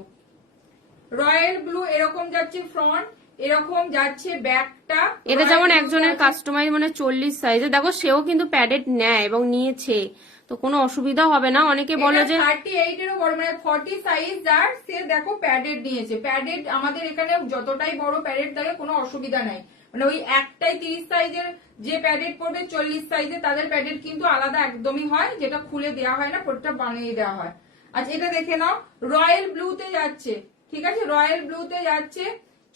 রয়্যাল ব্লু এরকম যাচ্ছে ফ্রন্ট, এরকম যাচ্ছে ব্যাগটা। এটা যেমন একজনের কাস্টমাইজ মানে 40 সাইজে, দেখো সেও কিন্তু প্যাডেড নেয় এবং নিয়েছে, তো কোনো অসুবিধা হবে না। অনেকে বলে যে 38 এরও বড় মানে 40 সাইজ যার, সে দেখো প্যাডেড নিয়েছে। প্যাডেড আমাদের এখানে যতটাই বড় প্যাডেড থাকে কোনো অসুবিধা নাই, মানে ওই একটাই 30 সাইজের যে প্যাডেড পড়বে 40 সাইজে তাদের প্যাডেড কিন্তু আলাদা একদমই হয়, যেটা খুলে দেওয়া হয় না, প্রত্যেকটা বানিয়ে দেওয়া হয়। আচ্ছা এটা দেখে নাও, রয়্যাল ব্লুতে যাচ্ছে, ঠিক আছে, রয়্যাল ব্লুতে যাচ্ছে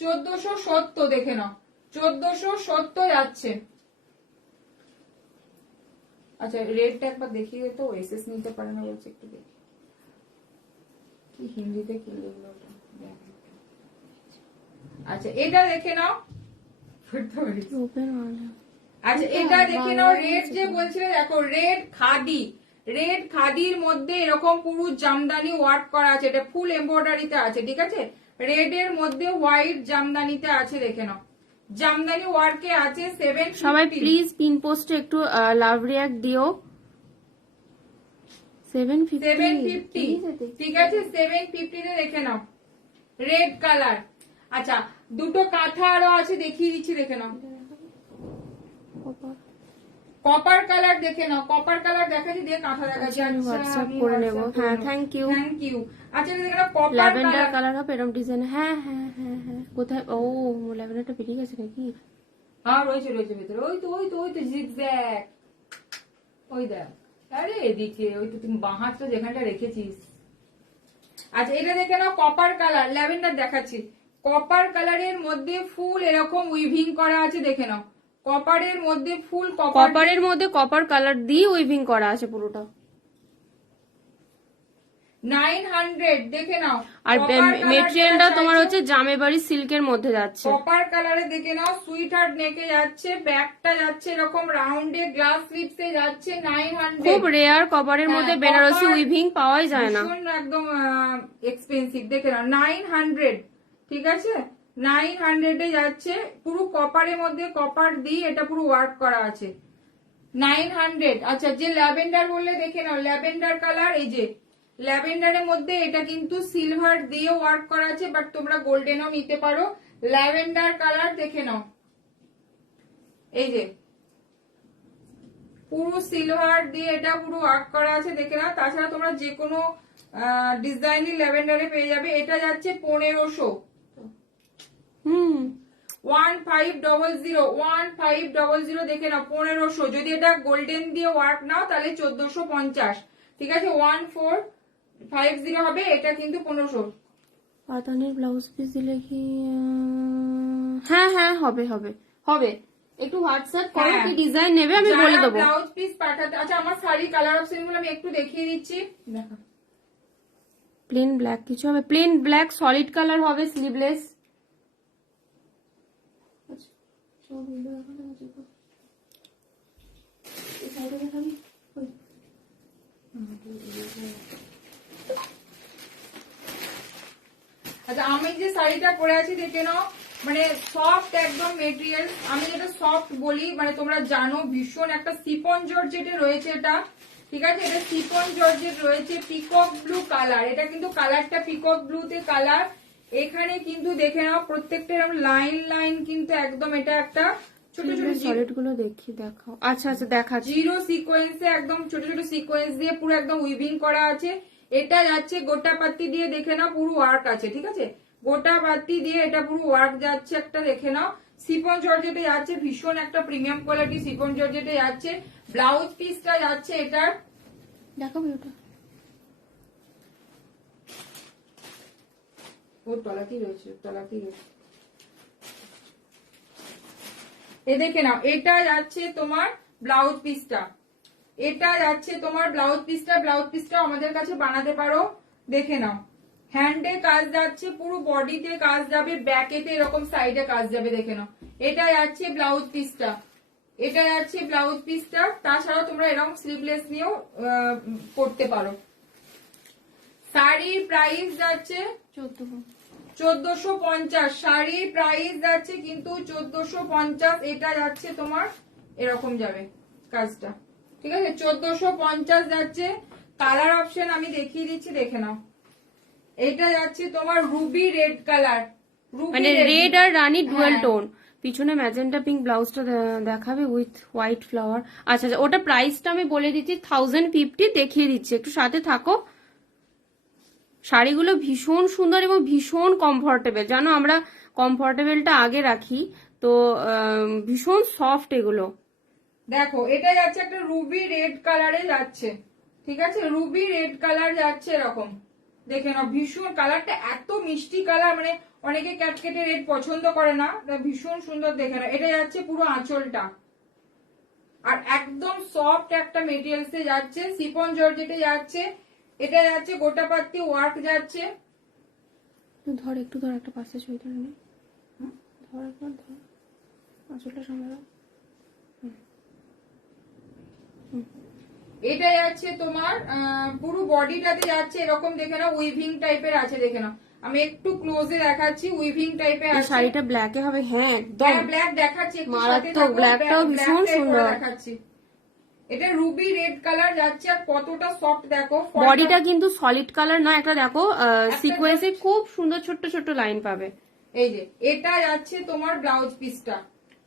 1470, দেখে নাও 1470 যাচ্ছে। আচ্ছা রেটটা একবার দেখিয়ে দে তো, এসএস নিতে পারে না বলছে, একটু দেখি কি হিন্দিতে কি লিখলো ওটা। আচ্ছা এটা দেখে নাও, আচ্ছা এটা দেখে নাও, রেড যে বলছিলে দেখো, রেড খাদি, রেড খাদির মধ্যে এরকম পুরো জামদানি ওয়ার্ক করা আছে, এটা ফুল এমব্রয়ডারিতে আছে, ঠিক আছে, রেড এর মধ্যে হোয়াইট জামদানিতে আছে, দেখে নাও জামদানি ওয়ার্কে আছে 750। সবাই প্লিজ পিন পোস্টে একটু লাভ রিয়াক্ট দিও। 750 ঠিক আছে, 750 তে দেখে নাও রেড কালার। আচ্ছা দুটো কাঁথা আরো আছে, দেখিয়ে দিচ্ছি, দেখে নাও কপার কালার, দেখে নাও কপার কালার দেখাচ্ছি, দিয়ে কাঁথা দেখাচ্ছি। আমি হোয়াটসঅ্যাপ করে নেব। হ্যাঁ থ্যাংক ইউ। Thank you. আচ্ছা দেখে নাও কপার ল্যাভেন্ডার কালার হবে এরকম ডিজাইন। হ্যাঁ হ্যাঁ হ্যাঁ হ্যাঁ, কোথায়? ও ল্যাভেন্ডারটা বেরিয়ে গেছে নাকি? হ্যাঁ রয়েছে রয়েছে ভেতরে, ওই তো ওই তো ওই তো জিগজ্যাগ, ওই দেখ, আরে এদিকে ওই তো তুমি বাঁ হাতটা যেখানটা রেখেছিস। আচ্ছা এটা দেখে নাও কপার কালার, ল্যাভেন্ডার দেখাচ্ছি, কপার কালারের মধ্যে ফুল এরকম উইভিং করা আছে, দেখে নাও কপারের মধ্যে ফুল, কপারের মধ্যে কপার কালার দিয়ে উইভিং করা আছে পুরোটা। 900 দেখে নাও। আর মেটেরিয়ালটা তোমার হচ্ছে জামেবাড়ি সিল্কের মধ্যে যাচ্ছে, কপার কালারে দেখে নাও, সুইট হার্ট নেকে যাচ্ছে, ব্যাকটা যাচ্ছে এরকম রাউন্ডে, গ্লাস স্লিপসে যাচ্ছে 900। খুব রেয়ার কপারের মধ্যে বেনারসি উইভিং পাওয়াই যায় না, একদম এক্সপেন্সিভ, দেখে নাও 900, ঠিক আছে 900 এ যাচ্ছে, পুরো কপারের মধ্যে কপার দিয়ে এটা পুরো ওয়ার্ক করা আছে 900। আচ্ছা যে ল্যাভেন্ডার বললে দেখে নাও, ল্যাভেন্ডার কালার, এই যে ল্যাভেন্ডারের মধ্যে এটা কিন্তু সিলভার দিয়ে ওয়ার্ক করা আছে, বাট তোমরা গোল্ডেনও নিতে পারো। ল্যাভেন্ডার কালার দেখে নাও, এই যে পুরো সিলভার দিয়ে এটা পুরো ওয়ার্ক করা আছে, দেখে নাও। তাছাড়া তোমরা যে কোনো ডিজাইনই ল্যাভেন্ডারে পেয়ে যাবে। এটা যাচ্ছে 1500। 1500 দেখে নাও 1500। যদি এটা গোল্ডেন দিয়ে ওয়ার্ক নাও তাহলে 1450, ঠিক আছে 1450 হবে, এটা কিন্তু 1500। পাতানির ব্লাউজ পিস দিলে কি? হ্যাঁ হ্যাঁ হবে হবে হবে, একটু হোয়াটসঅ্যাপ করো কি ডিজাইন নেবে আমি বলে দেবো। ব্লাউজ পিস পাঠাতে। আচ্ছা আমার শাড়ি কালার অপশন গুলো আমি একটু দেখিয়ে দিচ্ছি, দেখো প্লেন ব্ল্যাক কিছু হবে, প্লেন ব্ল্যাক সলিড কালার হবে, স্লিভলেস। আচ্ছা আমি যে শাড়িটা পরে আছি দেখে নাও, মানে সফট একদম মেটেরিয়াল, আমি যেটা সফট বলি মানে তোমরা জানো, ভীষণ একটা সিফন জর্জেটে রয়েছে এটা, ঠিক আছে, এটা সিফন জর্জেট রয়েছে, পিকক ব্লু কালার, এটা কিন্তু কালারটা পিকক ব্লুতে কালার। এখানে কিন্তু দেখে নাও প্রত্যেকটা এরকম লাইন লাইন কিন্তু একদম, এটা একটা ছোট ছোট সলিড গুলো দেখি, দেখাও। আচ্ছা আচ্ছা দেখাচ্ছি। জিরো সিকোয়েন্সে একদম ছোট ছোট সিকোয়েন্স দিয়ে পুরো একদম উইভিং করা আছে। এটা যাচ্ছে গোটা পাত্তি দিয়ে, দেখে নাও পুরো ওয়ার্ক আছে, ঠিক আছে, গোটা পাত্তি দিয়ে এটা পুরো ওয়ার্ক যাচ্ছে একটা, দেখে নাও সিফন জর্জেটে যাচ্ছে, ভীষণ একটা প্রিমিয়াম কোয়ালিটি সিফন জর্জেটে যাচ্ছে। ব্লাউজ পিসটা যাচ্ছে এটার, দেখাবো ওটা, ওর তলাতেই রয়েছে, তলাতেই রয়েছে, এ দেখে নাও এটা যাচ্ছে তোমার ব্লাউজ পিসটা, এটা যাচ্ছে তোমার ব্লাউজ পিসটা। ব্লাউজ পিসটা আমাদের কাছে বানাতে পারো, দেখে নাও হ্যান্ডে কাজ যাচ্ছে, পুরো বডিতে কাজ যাবে, ব্যাকেতে এরকম সাইডে কাজ যাবে, দেখে নাও এটা যাচ্ছে ব্লাউজ পিসটা, এটা যাচ্ছে ব্লাউজ পিসটা। তাছাড়াও তোমরা এরকম স্লিভলেস নিয়েও করতে পারো। শাড়ির প্রাইস যাচ্ছে 1450, শাড়ির প্রাইস যাচ্ছে কিন্তু 1450, এটা যাচ্ছে তোমার এরকম যাবে কাজটা, ঠিক আছে 1450 যাচ্ছে। কালার অপশন আমি দেখিয়ে দিচ্ছি, দেখে নাও এটা যাচ্ছে তোমার রুবি রেড কালার, মানে রেড আর রানী ডুয়েল টোন, পিছনে ম্যাজেন্টা পিঙ্ক ব্লাউজটা দেখাবে উইথ হোয়াইট ফ্লাওয়ার। আচ্ছা আচ্ছা, ওটা প্রাইসটা আমি বলে দিচ্ছি 1050, দেখিয়ে দিচ্ছি, একটু সাথে থাকো। শাড়িগুলো ভীষণ সুন্দর এবং ভীষণ কমফোর্টেবল, জানো আমরা কমফোর্টেবলটা আগে রাখি, তো ভীষণ সফট এগুলো। দেখো এটা যাচ্ছে একটা রুবি রেড কালারে যাচ্ছে, ঠিক আছে, রুবি রেড কালার যাচ্ছে এরকম, দেখে নাও ভীষণ কালারটা এত মিষ্টি কালার, মানে অনেকে ক্যাটকেটে রেড পছন্দ করে না, ভীষণ সুন্দর দেখে নাও। এটা যাচ্ছে পুরো আঁচলটা, আর একদম সফট একটা মেটেরিয়ালসে যাচ্ছে, সিফন জর্জেটে যাচ্ছে, এটা যাচ্ছে গোটাপাত্তি ওয়ার্ক যাচ্ছে। ধর একটু ধর, একটা পাশে ছবি ধরে নে, ধর একবার ধর, আঁচলটা সামনে। এটা যাচ্ছে তোমার পুরো বডিটাতে যাচ্ছে এরকম, দেখে নাও উইভিং টাইপের আছে, দেখে নাও আমি একটু ক্লোজে দেখাচ্ছি, উইভিং টাইপের আছে। শাড়িটা ব্ল্যাকে হবে, হ্যাঁ একদম ব্ল্যাক দেখাচ্ছি, একটু সাথে মারাত্মক, থাকো, ব্ল্যাকটাও black ভীষণ টাই করে সুন্দর দেখাচ্ছি। এটা রুবি রেড কালার যাচ্ছে, আর কতটা সফট দেখো, বডিটা কিন্তু সলিড কালার না, একটা দেখো সিকোয়েন্সে খুব সুন্দর ছোট্ট ছোট্ট লাইন পাবে। এই যে এটা যাচ্ছে তোমার ব্লাউজ পিসটা,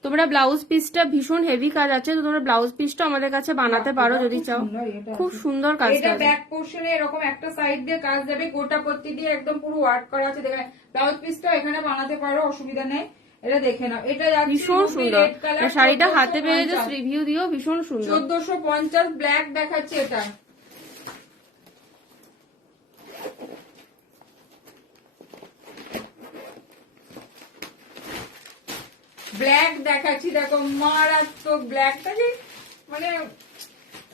তোমরা ব্লাউজ পিসটা ভীষণ হেভি কাজ আছে, তো তোমরা ব্লাউজ পিসটা আমাদের কাছে বানাতে পারো যদি চাও, খুব সুন্দর কাজ। এটা ব্যাক পোর্শনে এরকম একটা সাইড দিয়ে কাজ দেবে, গোটা পত্তি দিয়ে একদম পুরো ওয়ার্ক করা আছে, দেখে ব্লাউজ পিসটা এখানে বানাতে পারো, অসুবিধা নেই। এটা দেখে নাও, এটা যাচ্ছে ভীষণ সুন্দর, শাড়িটা হাতে পেয়ে জাস্ট রিভিউ দিও, ভীষণ সুন্দর। 1450 ব্ল্যাক দেখাচ্ছে, এটা ব্ল্যাক দেখাচ্ছি, দেখো মারাত্মক ব্ল্যাকটা, যে মানে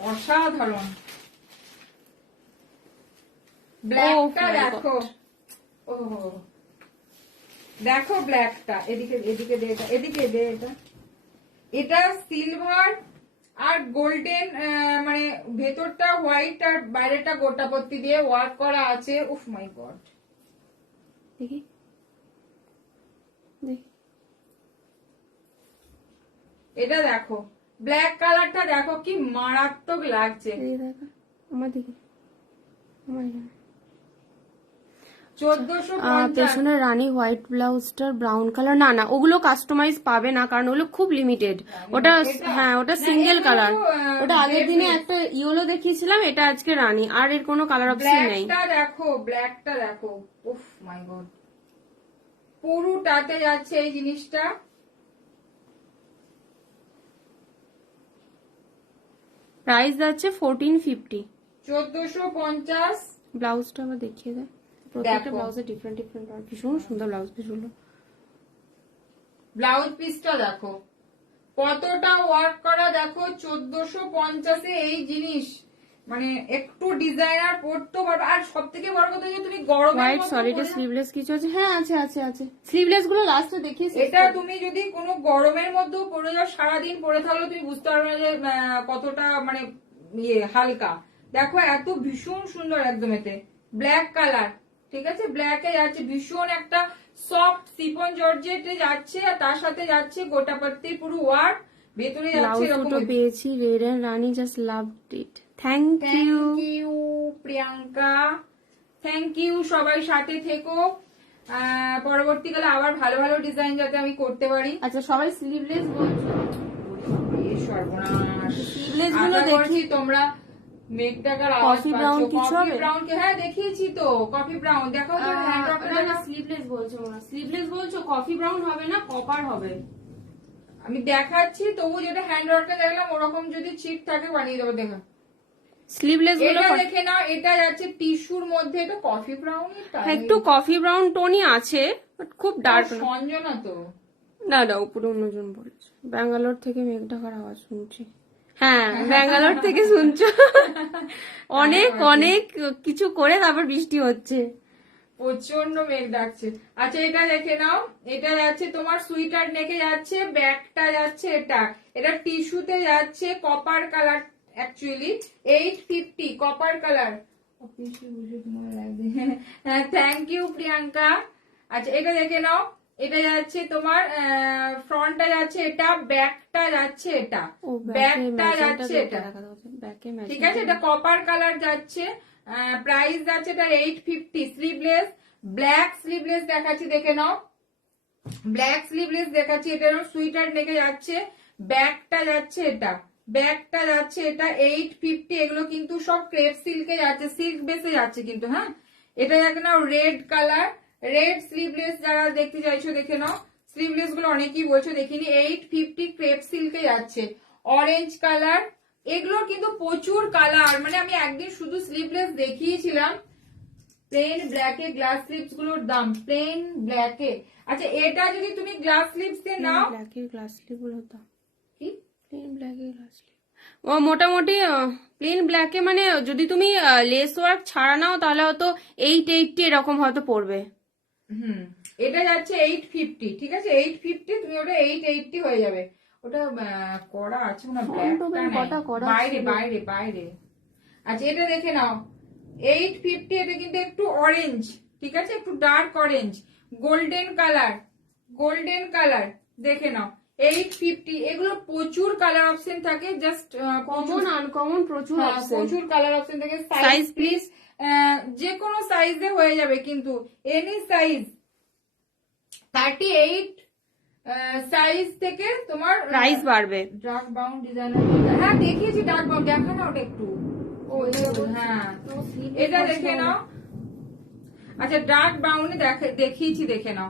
অসাধারণ ব্ল্যাকটা দেখো, ও দেখো ব্ল্যাকটা, এদিকে এদিকে দে, এটা এদিকে দে, এটা এটা সিলভার আর গোল্ডেন, মানে ভেতরটা হোয়াইট আর বাইরেটা গোটাপত্তি দিয়ে ওয়ার্ক করা আছে। উফ মাই গড, দেখি দেখি, এটা দেখো ব্ল্যাক কালারটা দেখো কি মারাত্মক লাগছে। আমার দিকে, আমার 1450। পেছনে রানী হোয়াইট ব্লাউজটার ব্রাউন কালার, না না ওগুলো কাস্টমাইজ পাবে না, কারণ ওগুলো খুব লিমিটেড, ওটা হ্যাঁ ওটা সিঙ্গেল কালার, ওটা আগের দিনে একটা ইয়েলো দেখিয়েছিলাম, এটা আজকে রানী, আর এর কোনো কালার অপশন নেই। ব্ল্যাকটা দেখো, ব্ল্যাকটা দেখো, উফ মাই গড, পুরোটাতে যাচ্ছে এই জিনিসটা। প্রাইস যাচ্ছে 1450, 1450। ব্লাউজটা আবার দেখিয়ে দেয়, প্রত্যেকটা ব্লাউজে ডিফারেন্ট ডিফারেন্ট, আর ভীষণ সুন্দর ব্লাউজ পিসগুলো। ব্লাউজ পিসটা দেখো কতটা ওয়ার্ক করা, দেখো 1450 এই জিনিস, মানে একটু ডিজাইনার পড়তে পারো। আর সব থেকে বড় কথা যে তুমি গরমে হোয়াইট সলিড স্লিভলেস কিছু আছে, হ্যাঁ আছে আছে আছে, স্লিভলেস গুলো লাস্টে দেখিয়েছি। এটা তুমি যদি কোনো গরমের মধ্যেও পরে যাও, সারাদিন পরে থাকলে তুমি বুঝতে পারবে না যে কতটা মানে ইয়ে হালকা। দেখো এত ভীষণ সুন্দর একদম, এতে ব্ল্যাক কালার, ঠিক আছে, ব্ল্যাকে যাচ্ছে ভীষণ একটা সফট সিফন জর্জেটে যাচ্ছে, আর তার সাথে যাচ্ছে গোটাপত্তির পুরো ওয়ার্ক, ভেতরে যাচ্ছে এরকম। পেয়েছি রেড এন্ড রানী, just loved it. Thank you Priyanka, thank you, সবাই সাথে থেকো, পরবর্তীকালে আবার ভালো ভালো ডিজাইন যাতে আমি করতে পারি। আচ্ছা সবাই স্লিভলেস বলছো, সর্বনাশ, স্লিভলেস গুলো দেখি তোমরা মেঘটাকার কফি ব্রাউন কিছু হবে, ব্রাউন কে হ্যাঁ দেখিয়েছি তো, কফি ব্রাউন দেখো তো, স্লিভলেস বলছো, স্লিভলেস বলছো, কফি ব্রাউন হবে না, কপার হবে, আমি দেখাচ্ছি, তবু যেটা হ্যান্ড ওয়ার্কে দেখলাম ওরকম যদি চিট থাকে বানিয়ে দেবো। দেখো স্লিভলেস গুলো দেখে নাও, এটা যাচ্ছে টিস্যুর মধ্যে, এটা কফি ব্রাউন, একটু কফি ব্রাউন টোনই আছে, বাট খুব ডার্ক না। সঞ্জনা তো না না, উপরে অন্যজন বলেছে, ব্যাঙ্গালোর থেকে মেঘ ঢাকার আওয়াজ শুনছি, হ্যাঁ ব্যাঙ্গালোর থেকে শুনছো, অনেক অনেক কিছু করে তারপর বৃষ্টি হচ্ছে, প্রচন্ড মেঘ ডাকছে। আচ্ছা এটা দেখে নাও, এটা যাচ্ছে তোমার সুইটার নেকে যাচ্ছে, ব্যাগটা যাচ্ছে, এটা এটা টিস্যুতে যাচ্ছে, copper colour, actually 850 copper colour. হ্যাঁ থ্যাংক ইউ প্রিয়াঙ্কা। আচ্ছা এটা দেখে নাও, এটা যাচ্ছে তোমার ফ্রন্টটা যাচ্ছে এটা, ব্যাকটা যাচ্ছে এটা, ব্যাকটা যাচ্ছে এটা, ঠিক আছে, এটা কপার কালার যাচ্ছে, প্রাইস যাচ্ছে এটা 850, স্লিভলেস, ব্ল্যাক স্লিভলেস দেখাচ্ছি, দেখে নাও, ব্ল্যাক স্লিভলেস দেখাচ্ছি, এটা সুইটার নেকে যাচ্ছে, ব্যাকটা যাচ্ছে এটা, ব্যাকটা যাচ্ছে এটা 850। এগুলো কিন্তু সব ক্রেপ সিল্কে যাচ্ছে, সিল্ক বেসে যাচ্ছে কিন্তু। হ্যাঁ, এটা দেখে নাও রেড কালার, রেড স্লিভলেস যারা দেখতে চাইছো দেখে নাও, স্লিভলেস গুলো অনেকেই বলছো দেখিনি। 850 ক্রেপ সিল্কে যাচ্ছে। অরেঞ্জ কালার, এগুলোর কিন্তু প্রচুর কালার, মানে আমি একদিন শুধু স্লিভলেস দেখিয়েছিলাম। প্লেন ব্ল্যাকে গ্লাস স্লিভস গুলোর দাম, প্লেন ব্ল্যাকে। আচ্ছা, এটা যদি তুমি গ্লাস স্লিভস দিয়ে নাও, ব্ল্যাকের গ্লাস স্লিভ গুলোর দাম কি প্লেন ব্ল্যাকের গ্লাস স্লিভ ও মোটামুটি প্লেন ব্ল্যাকে, মানে যদি তুমি লেস ওয়ার্ক ছাড়া নাও তাহলে হয়তো 880 এরকম হয়তো পড়বে। এটা যাচ্ছে 850, ঠিক আছে 850, তুমি ওটা 880 হয়ে যাবে। ওটা করা আছে না, ব্ল্যাকটা বাইরে বাইরে বাইরে। আচ্ছা, এটা দেখে নাও 850, এটা কিন্তু একটু অরেঞ্জ, ঠিক আছে, একটু dark orange, golden colour, golden colour দেখে নাও 850। এগুলো প্রচুর কালার অপশন থাকে, জাস্ট কমন আনকমন প্রচুর অপশন, প্রচুর কালার অপশন থাকে। সাইজ সাইজ প্লিজ, যে কোনো সাইজে হয়ে যাবে কিন্তু, এনি সাইজ 38 সাইজ থেকে তোমার প্রাইস বাড়বে। ডার্ক ব্রাউন ডিজাইনার, হ্যাঁ দেখিয়েছি ডার্ক ব্রাউন, দেখা না ওটা একটু, হ্যাঁ এটা দেখে নাও। আচ্ছা, ডার্ক ব্রাউনে দেখিয়েছি, দেখে নাও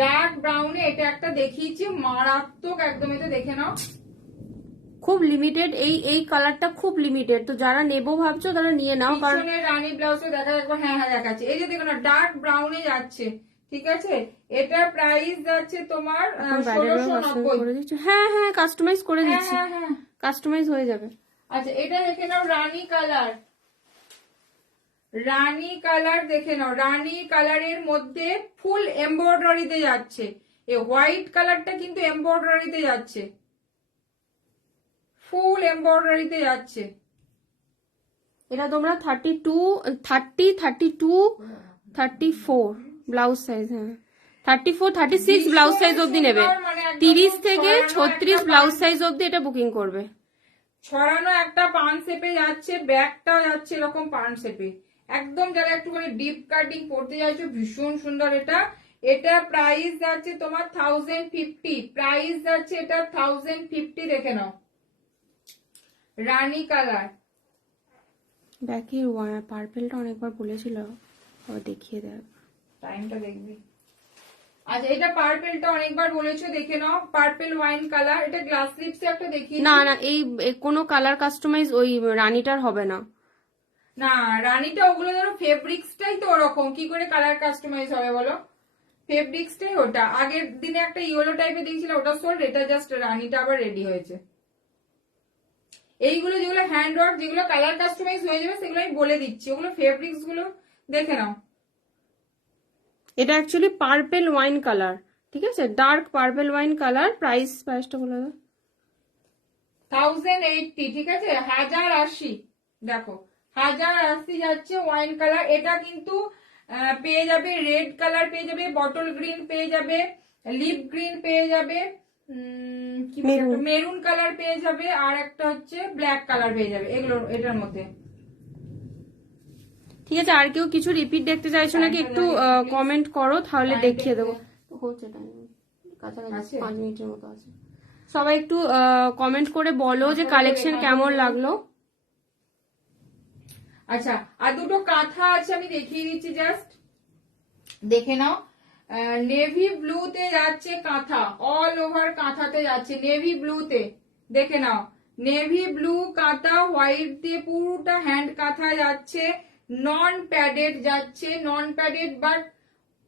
ডার্ক ব্রাউনে এটা একটা দেখিয়েছি, মারাত্মক একদম, এটা দেখে নাও। খুব লিমিটেড, এই কালারটা খুব লিমিটেড, তো যারা নেবো ভাবছো তারা নিয়ে নাও, কারণ পিছনে রানী ব্লাউজে দেখা একবার, হ্যাঁ হ্যাঁ দেখাচ্ছে, এই যে দেখো না ডার্ক ব্রাউনে যাচ্ছে, ঠিক আছে। এটার প্রাইস যাচ্ছে তোমার 1690। হ্যাঁ হ্যাঁ কাস্টমাইজ করে হ্যাঁ দিচ্ছি, হ্যাঁ হ্যাঁ। কাস্টমাইজ হয়ে যাবে। আচ্ছা, এটা দেখে নাও রানী কালার, রানী কালার দেখে নাও, রানী কালারের মধ্যে ফুল এমব্রয়ডারিতে যাচ্ছে, এই হোয়াইট কালারটা কিন্তু এমব্রয়ডারিতে যাচ্ছে, ফুল এমব্রয়ডারিতে যাচ্ছে। এটা তোমরা 32, 30, 32, 34 ব্লাউজ সাইজ, হ্যাঁ 34, 36 ব্লাউজ সাইজ অবধি নেবে, 30 থেকে 36 ব্লাউজ সাইজ অবধি এটা বুকিং করবে। ছড়ানো একটা পান শেপে যাচ্ছে, ব্যাগটাও যাচ্ছে এরকম পান শেপে, একদম যারা একটুখানি ডিপ কাটিং পড়তে চাইছো ভীষণ সুন্দর এটা। এটা প্রাইস যাচ্ছে তোমার 1050, প্রাইস যাচ্ছে এটা 1050, দেখে নাও রানী কালার। ব্যাকের পার্পেলটা অনেকবার বলেছিল, আবার দেখিয়ে দেয়, টাইমটা দেখবি। আচ্ছা, এটা পার্পেলটা অনেকবার বলেছো, দেখে নাও পার্পেল ওয়াইন কালার, এটা গ্লাস স্লিপসে একটা দেখিয়ে। না না, এই কোনো কালার কাস্টমাইজ ওই রানীটার হবে না। না, রানীটা ওগুলো ধরো ফেব্রিক্সটাই তো ওরকম, কি করে কালার কাস্টমাইজ হবে বলো, ফেব্রিক্সটাই ওটা। আগের দিনে একটা ইয়েলো টাইপের দেখছিল, ওটা সোল্ড, এটা জাস্ট রানীটা আবার রেডি হয়েছে। এইগুলো যেগুলো হ্যান্ড ওয়ার্ক, যেগুলো কালার কাস্টমাইজ হয়ে যাবে সেগুলো আমি বলে দিচ্ছি, ওগুলো ফেব্রিক্স গুলো দেখে নাও। এটা অ্যাকচুয়ালি পার্পেল ওয়াইন কালার, ঠিক আছে, ডার্ক পার্পেল ওয়াইন কালার। প্রাইসটা বলে দাও। 1080, ঠিক আছে, 1080, দেখো 1080 যাচ্ছে ওয়াইন কালার। এটা কিন্তু পেয়ে যাবে রেড কালার, পেয়ে যাবে বটল গ্রিন, পেয়ে যাবে লিপ গ্রিন, পেয়ে যাবে মেরুন কালার, পেয়ে যাবে আর একটা হচ্ছে ব্ল্যাক কালার পেয়ে যাবে, এগুলো এটার মধ্যে। ঠিক আছে, আর কেউ কিছু রিপিট দেখতে চাইছো নাকি একটু কমেন্ট করো, তাহলে দেখিয়ে দেবো। হচ্ছে টাইম কাছাকাছি 5 মিনিটের মতো আছে। সবাই একটু কমেন্ট করে বলো যে কালেকশন কেমন লাগলো। আচ্ছা, আর দুটো কাঁথা আছে, আমি দেখিয়ে দিচ্ছি, জাস্ট দেখে নাও। নেভি ব্লুতে যাচ্ছে কাঁথা, অল ওভার কাঁথাতে যাচ্ছে নেভি ব্লুতে, দেখে নাও নেভি ব্লু কাঁথা, হোয়াইট দিয়ে পুরোটা হ্যান্ড কাঁথা যাচ্ছে, নন প্যাডেড যাচ্ছে, নন প্যাডেড, বাট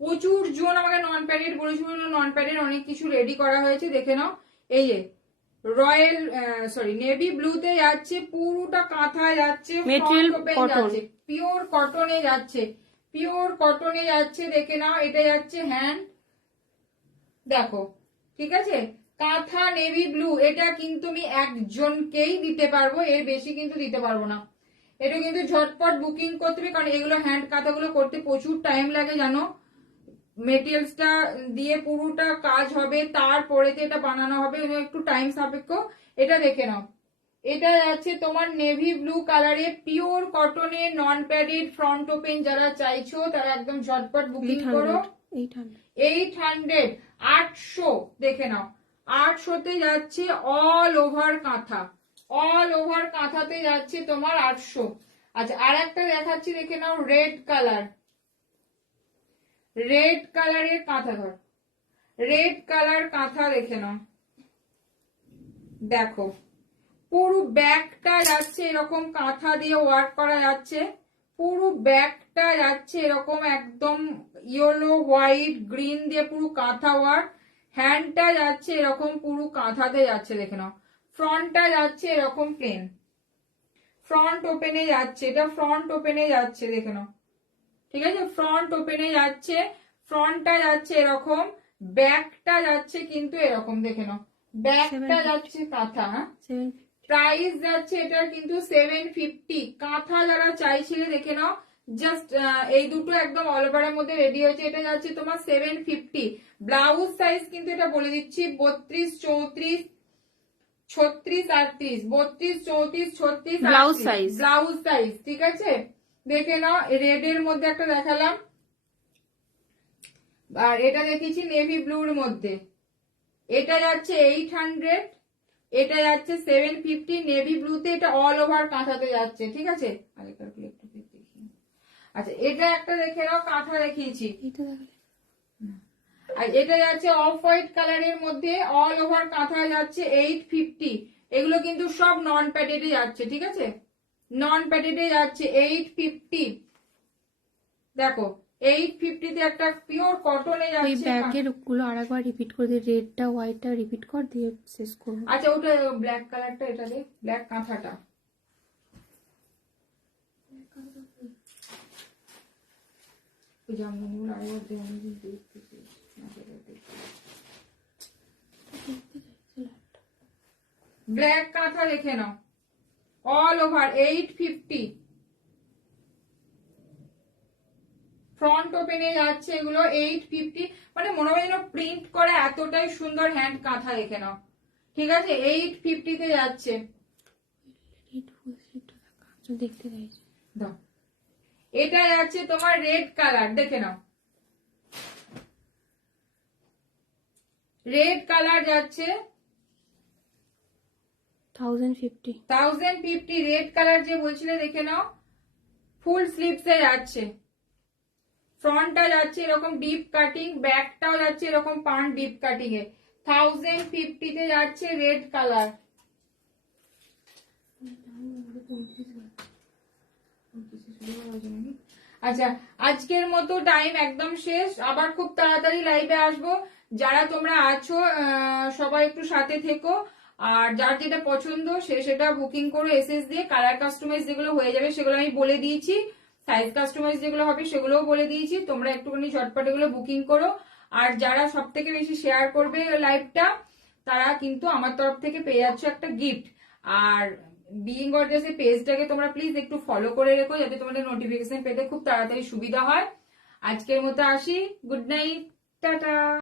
প্রচুর জন আমাকে নন প্যাডেড বলেছিল, নন প্যাডেড অনেক কিছু রেডি করা হয়েছে, দেখে নাও। এই যে রয়্যাল নেভি ব্লুতে যাচ্ছে, পুরোটা কাঁথা যাচ্ছে, মেটেরিয়াল কটন, পিওর কটনে যাচ্ছে, পিওর কটনে যাচ্ছে, দেখে নাও। এটা যাচ্ছে হ্যান্ড, দেখো, ঠিক আছে, কাঁথা নেভি ব্লু। এটা কিন্তু আমি একজনকেই দিতে পারবো, এর বেশি কিন্তু দিতে পারবো না। এটা কিন্তু ঝটপট বুকিং করতে হবে, কারণ এগুলো হ্যান্ড কাঁথাগুলো করতে প্রচুর টাইম লাগে জানো, মেটেরিয়ালসটা দিয়ে পুরোটা কাজ হবে, তারপরে এটা বানানো হবে, একটু টাইম সাপেক্ষ। এটা দেখে নাও, এটা যাচ্ছে তোমার নেভি ব্লু কালারে, পিওর কটনে, নন প্যাডেড, ফ্রন্ট ওপেন, যারা চাইছো তারা একদম ঝটপট বুকিং করো। 800 800 দেখে নাও 800-তে যাচ্ছে অল ওভার কাঁথা, অল ওভার কাঁথাতে যাচ্ছে তোমার 800। আচ্ছা আর একটা দেখাচ্ছি দেখে নাও, রেড কালার, রেড কালারের কাঁথা, ধর রেড কালার কাঁথা দেখে নাও, দেখো পুরো ব্যাকটা যাচ্ছে এরকম কাঁথা দিয়ে ওয়ার্ক করা যাচ্ছে, পুরো ব্যাকটা যাচ্ছে এরকম একদম ইয়েলো হোয়াইট গ্রিন দিয়ে পুরো কাঁথা ওয়ার্ক, হ্যান্ডটা যাচ্ছে এরকম পুরো কাঁথাতে যাচ্ছে দেখে নাও, ফ্রন্টটা যাচ্ছে এরকম প্লেন, ফ্রন্ট ওপেনে যাচ্ছে, এটা ফ্রন্ট ওপেনে যাচ্ছে দেখে নাও, ঠিক আছে ফ্রন্ট ওপেনে যাচ্ছে, ফ্রন্টটা যাচ্ছে এরকম, ব্যাকটা যাচ্ছে কিন্তু এরকম দেখে নাও, ব্যাকটা যাচ্ছে কাঁথা, হ্যাঁ প্রাইস যাচ্ছে এটা কিন্তু 750। কাঁথা যারা চাইছিলে দেখে নাও, জাস্ট এই দুটো একদম অল ওভারের মধ্যে রেডি হয়েছে, এটা যাচ্ছে তোমার 750। ব্লাউজ সাইজ কিন্তু এটা বলে দিচ্ছি 32 34 36 38, 32 34 36 ব্লাউজ সাইজ, ব্লাউজ সাইজ, ঠিক আছে দেখে নাও। রেড এর মধ্যে একটা দেখালাম, আর এটা দেখিয়েছি নেভি ব্লুর মধ্যে, এটা যাচ্ছে 800, এটা যাচ্ছে 750 নেভি ব্লুতে, এটা অল ওভার কাঁথাতে যাচ্ছে, ঠিক আছে। আচ্ছা এটা একটা দেখে নাও, কাঁথা দেখিয়েছি, আর এটা যাচ্ছে অফ হোয়াইট কালারের মধ্যে অল ওভার কাঁথা যাচ্ছে 850। এগুলো কিন্তু সব নন প্যাডেডে যাচ্ছে, ঠিক আছে নন প্যাডেডে যাচ্ছে 850। দেখো 850-তে একটা পিওর কটনে ওই যাচ্ছে। ব্যাকের গুলো আরেকবার রিপিট করে দিয়ে, রেডটা হোয়াইটটা রিপিট কর দিয়ে শেষ করব। আচ্ছা ওটা ব্ল্যাক কালারটা, এটা দে ব্ল্যাক কাঁথাটা, জামগুলো আরেকবার দে, আমি দেখতেছি ব্ল্যাক কাঁথা দেখে নাও অল ওভার 850, ফ্রন্ট ওপেনে যাচ্ছে এগুলো 850, মানে মনে হয় যেন প্রিন্ট করা, এতটাই সুন্দর হ্যান্ড কাঁথা দেখে নাও, ঠিক আছে 850-তে যাচ্ছে। দেখতে চাইছি, এটা যাচ্ছে তোমার রেড কালার দেখে নাও, রেড কালার যাচ্ছে 1050, 1050 রেড কালার যে বলছিলে দেখে নাও, ফুল স্লিভসে যাচ্ছে, ফ্রন্টটা যাচ্ছে এরকম ডিপ কাটিং, ব্যাকটাও যাচ্ছে এরকম পান ডিপ কাটিং এ, 1050-তে যাচ্ছে রেড কালার। আচ্ছা আজকের মতো টাইম একদম শেষ, আবার খুব তাড়াতাড়ি লাইভে আসবো, যারা তোমরা আছো সবাই একটু সাথে থেকো, আর যার যেটা পছন্দ সেটা বুকিং করো এসএস দিয়ে। কালার কাস্টমাইজ যেগুলো হয়ে যাবে সেগুলো আমি বলে দিয়েছি, সাইজ কাস্টমাইজ যেগুলো হবে সেগুলোও বলে দিয়েছি, তোমরা একটুখানি ঝটপট এগুলো বুকিং করো। আর যারা সব থেকে বেশি শেয়ার করবে লাইভটা তারা কিন্তু আমার তরফ থেকে পেয়ে যাচ্ছে একটা গিফট। আর বিইং গর্জিয়াস এর পেজটাকে তোমরা প্লিজ একটু ফলো করে রেখো, যাতে তোমাদের নোটিফিকেশন পেতে খুব তাড়াতাড়ি সুবিধা হয়। আজকের মতো আসি, গুড নাইট, টাটা।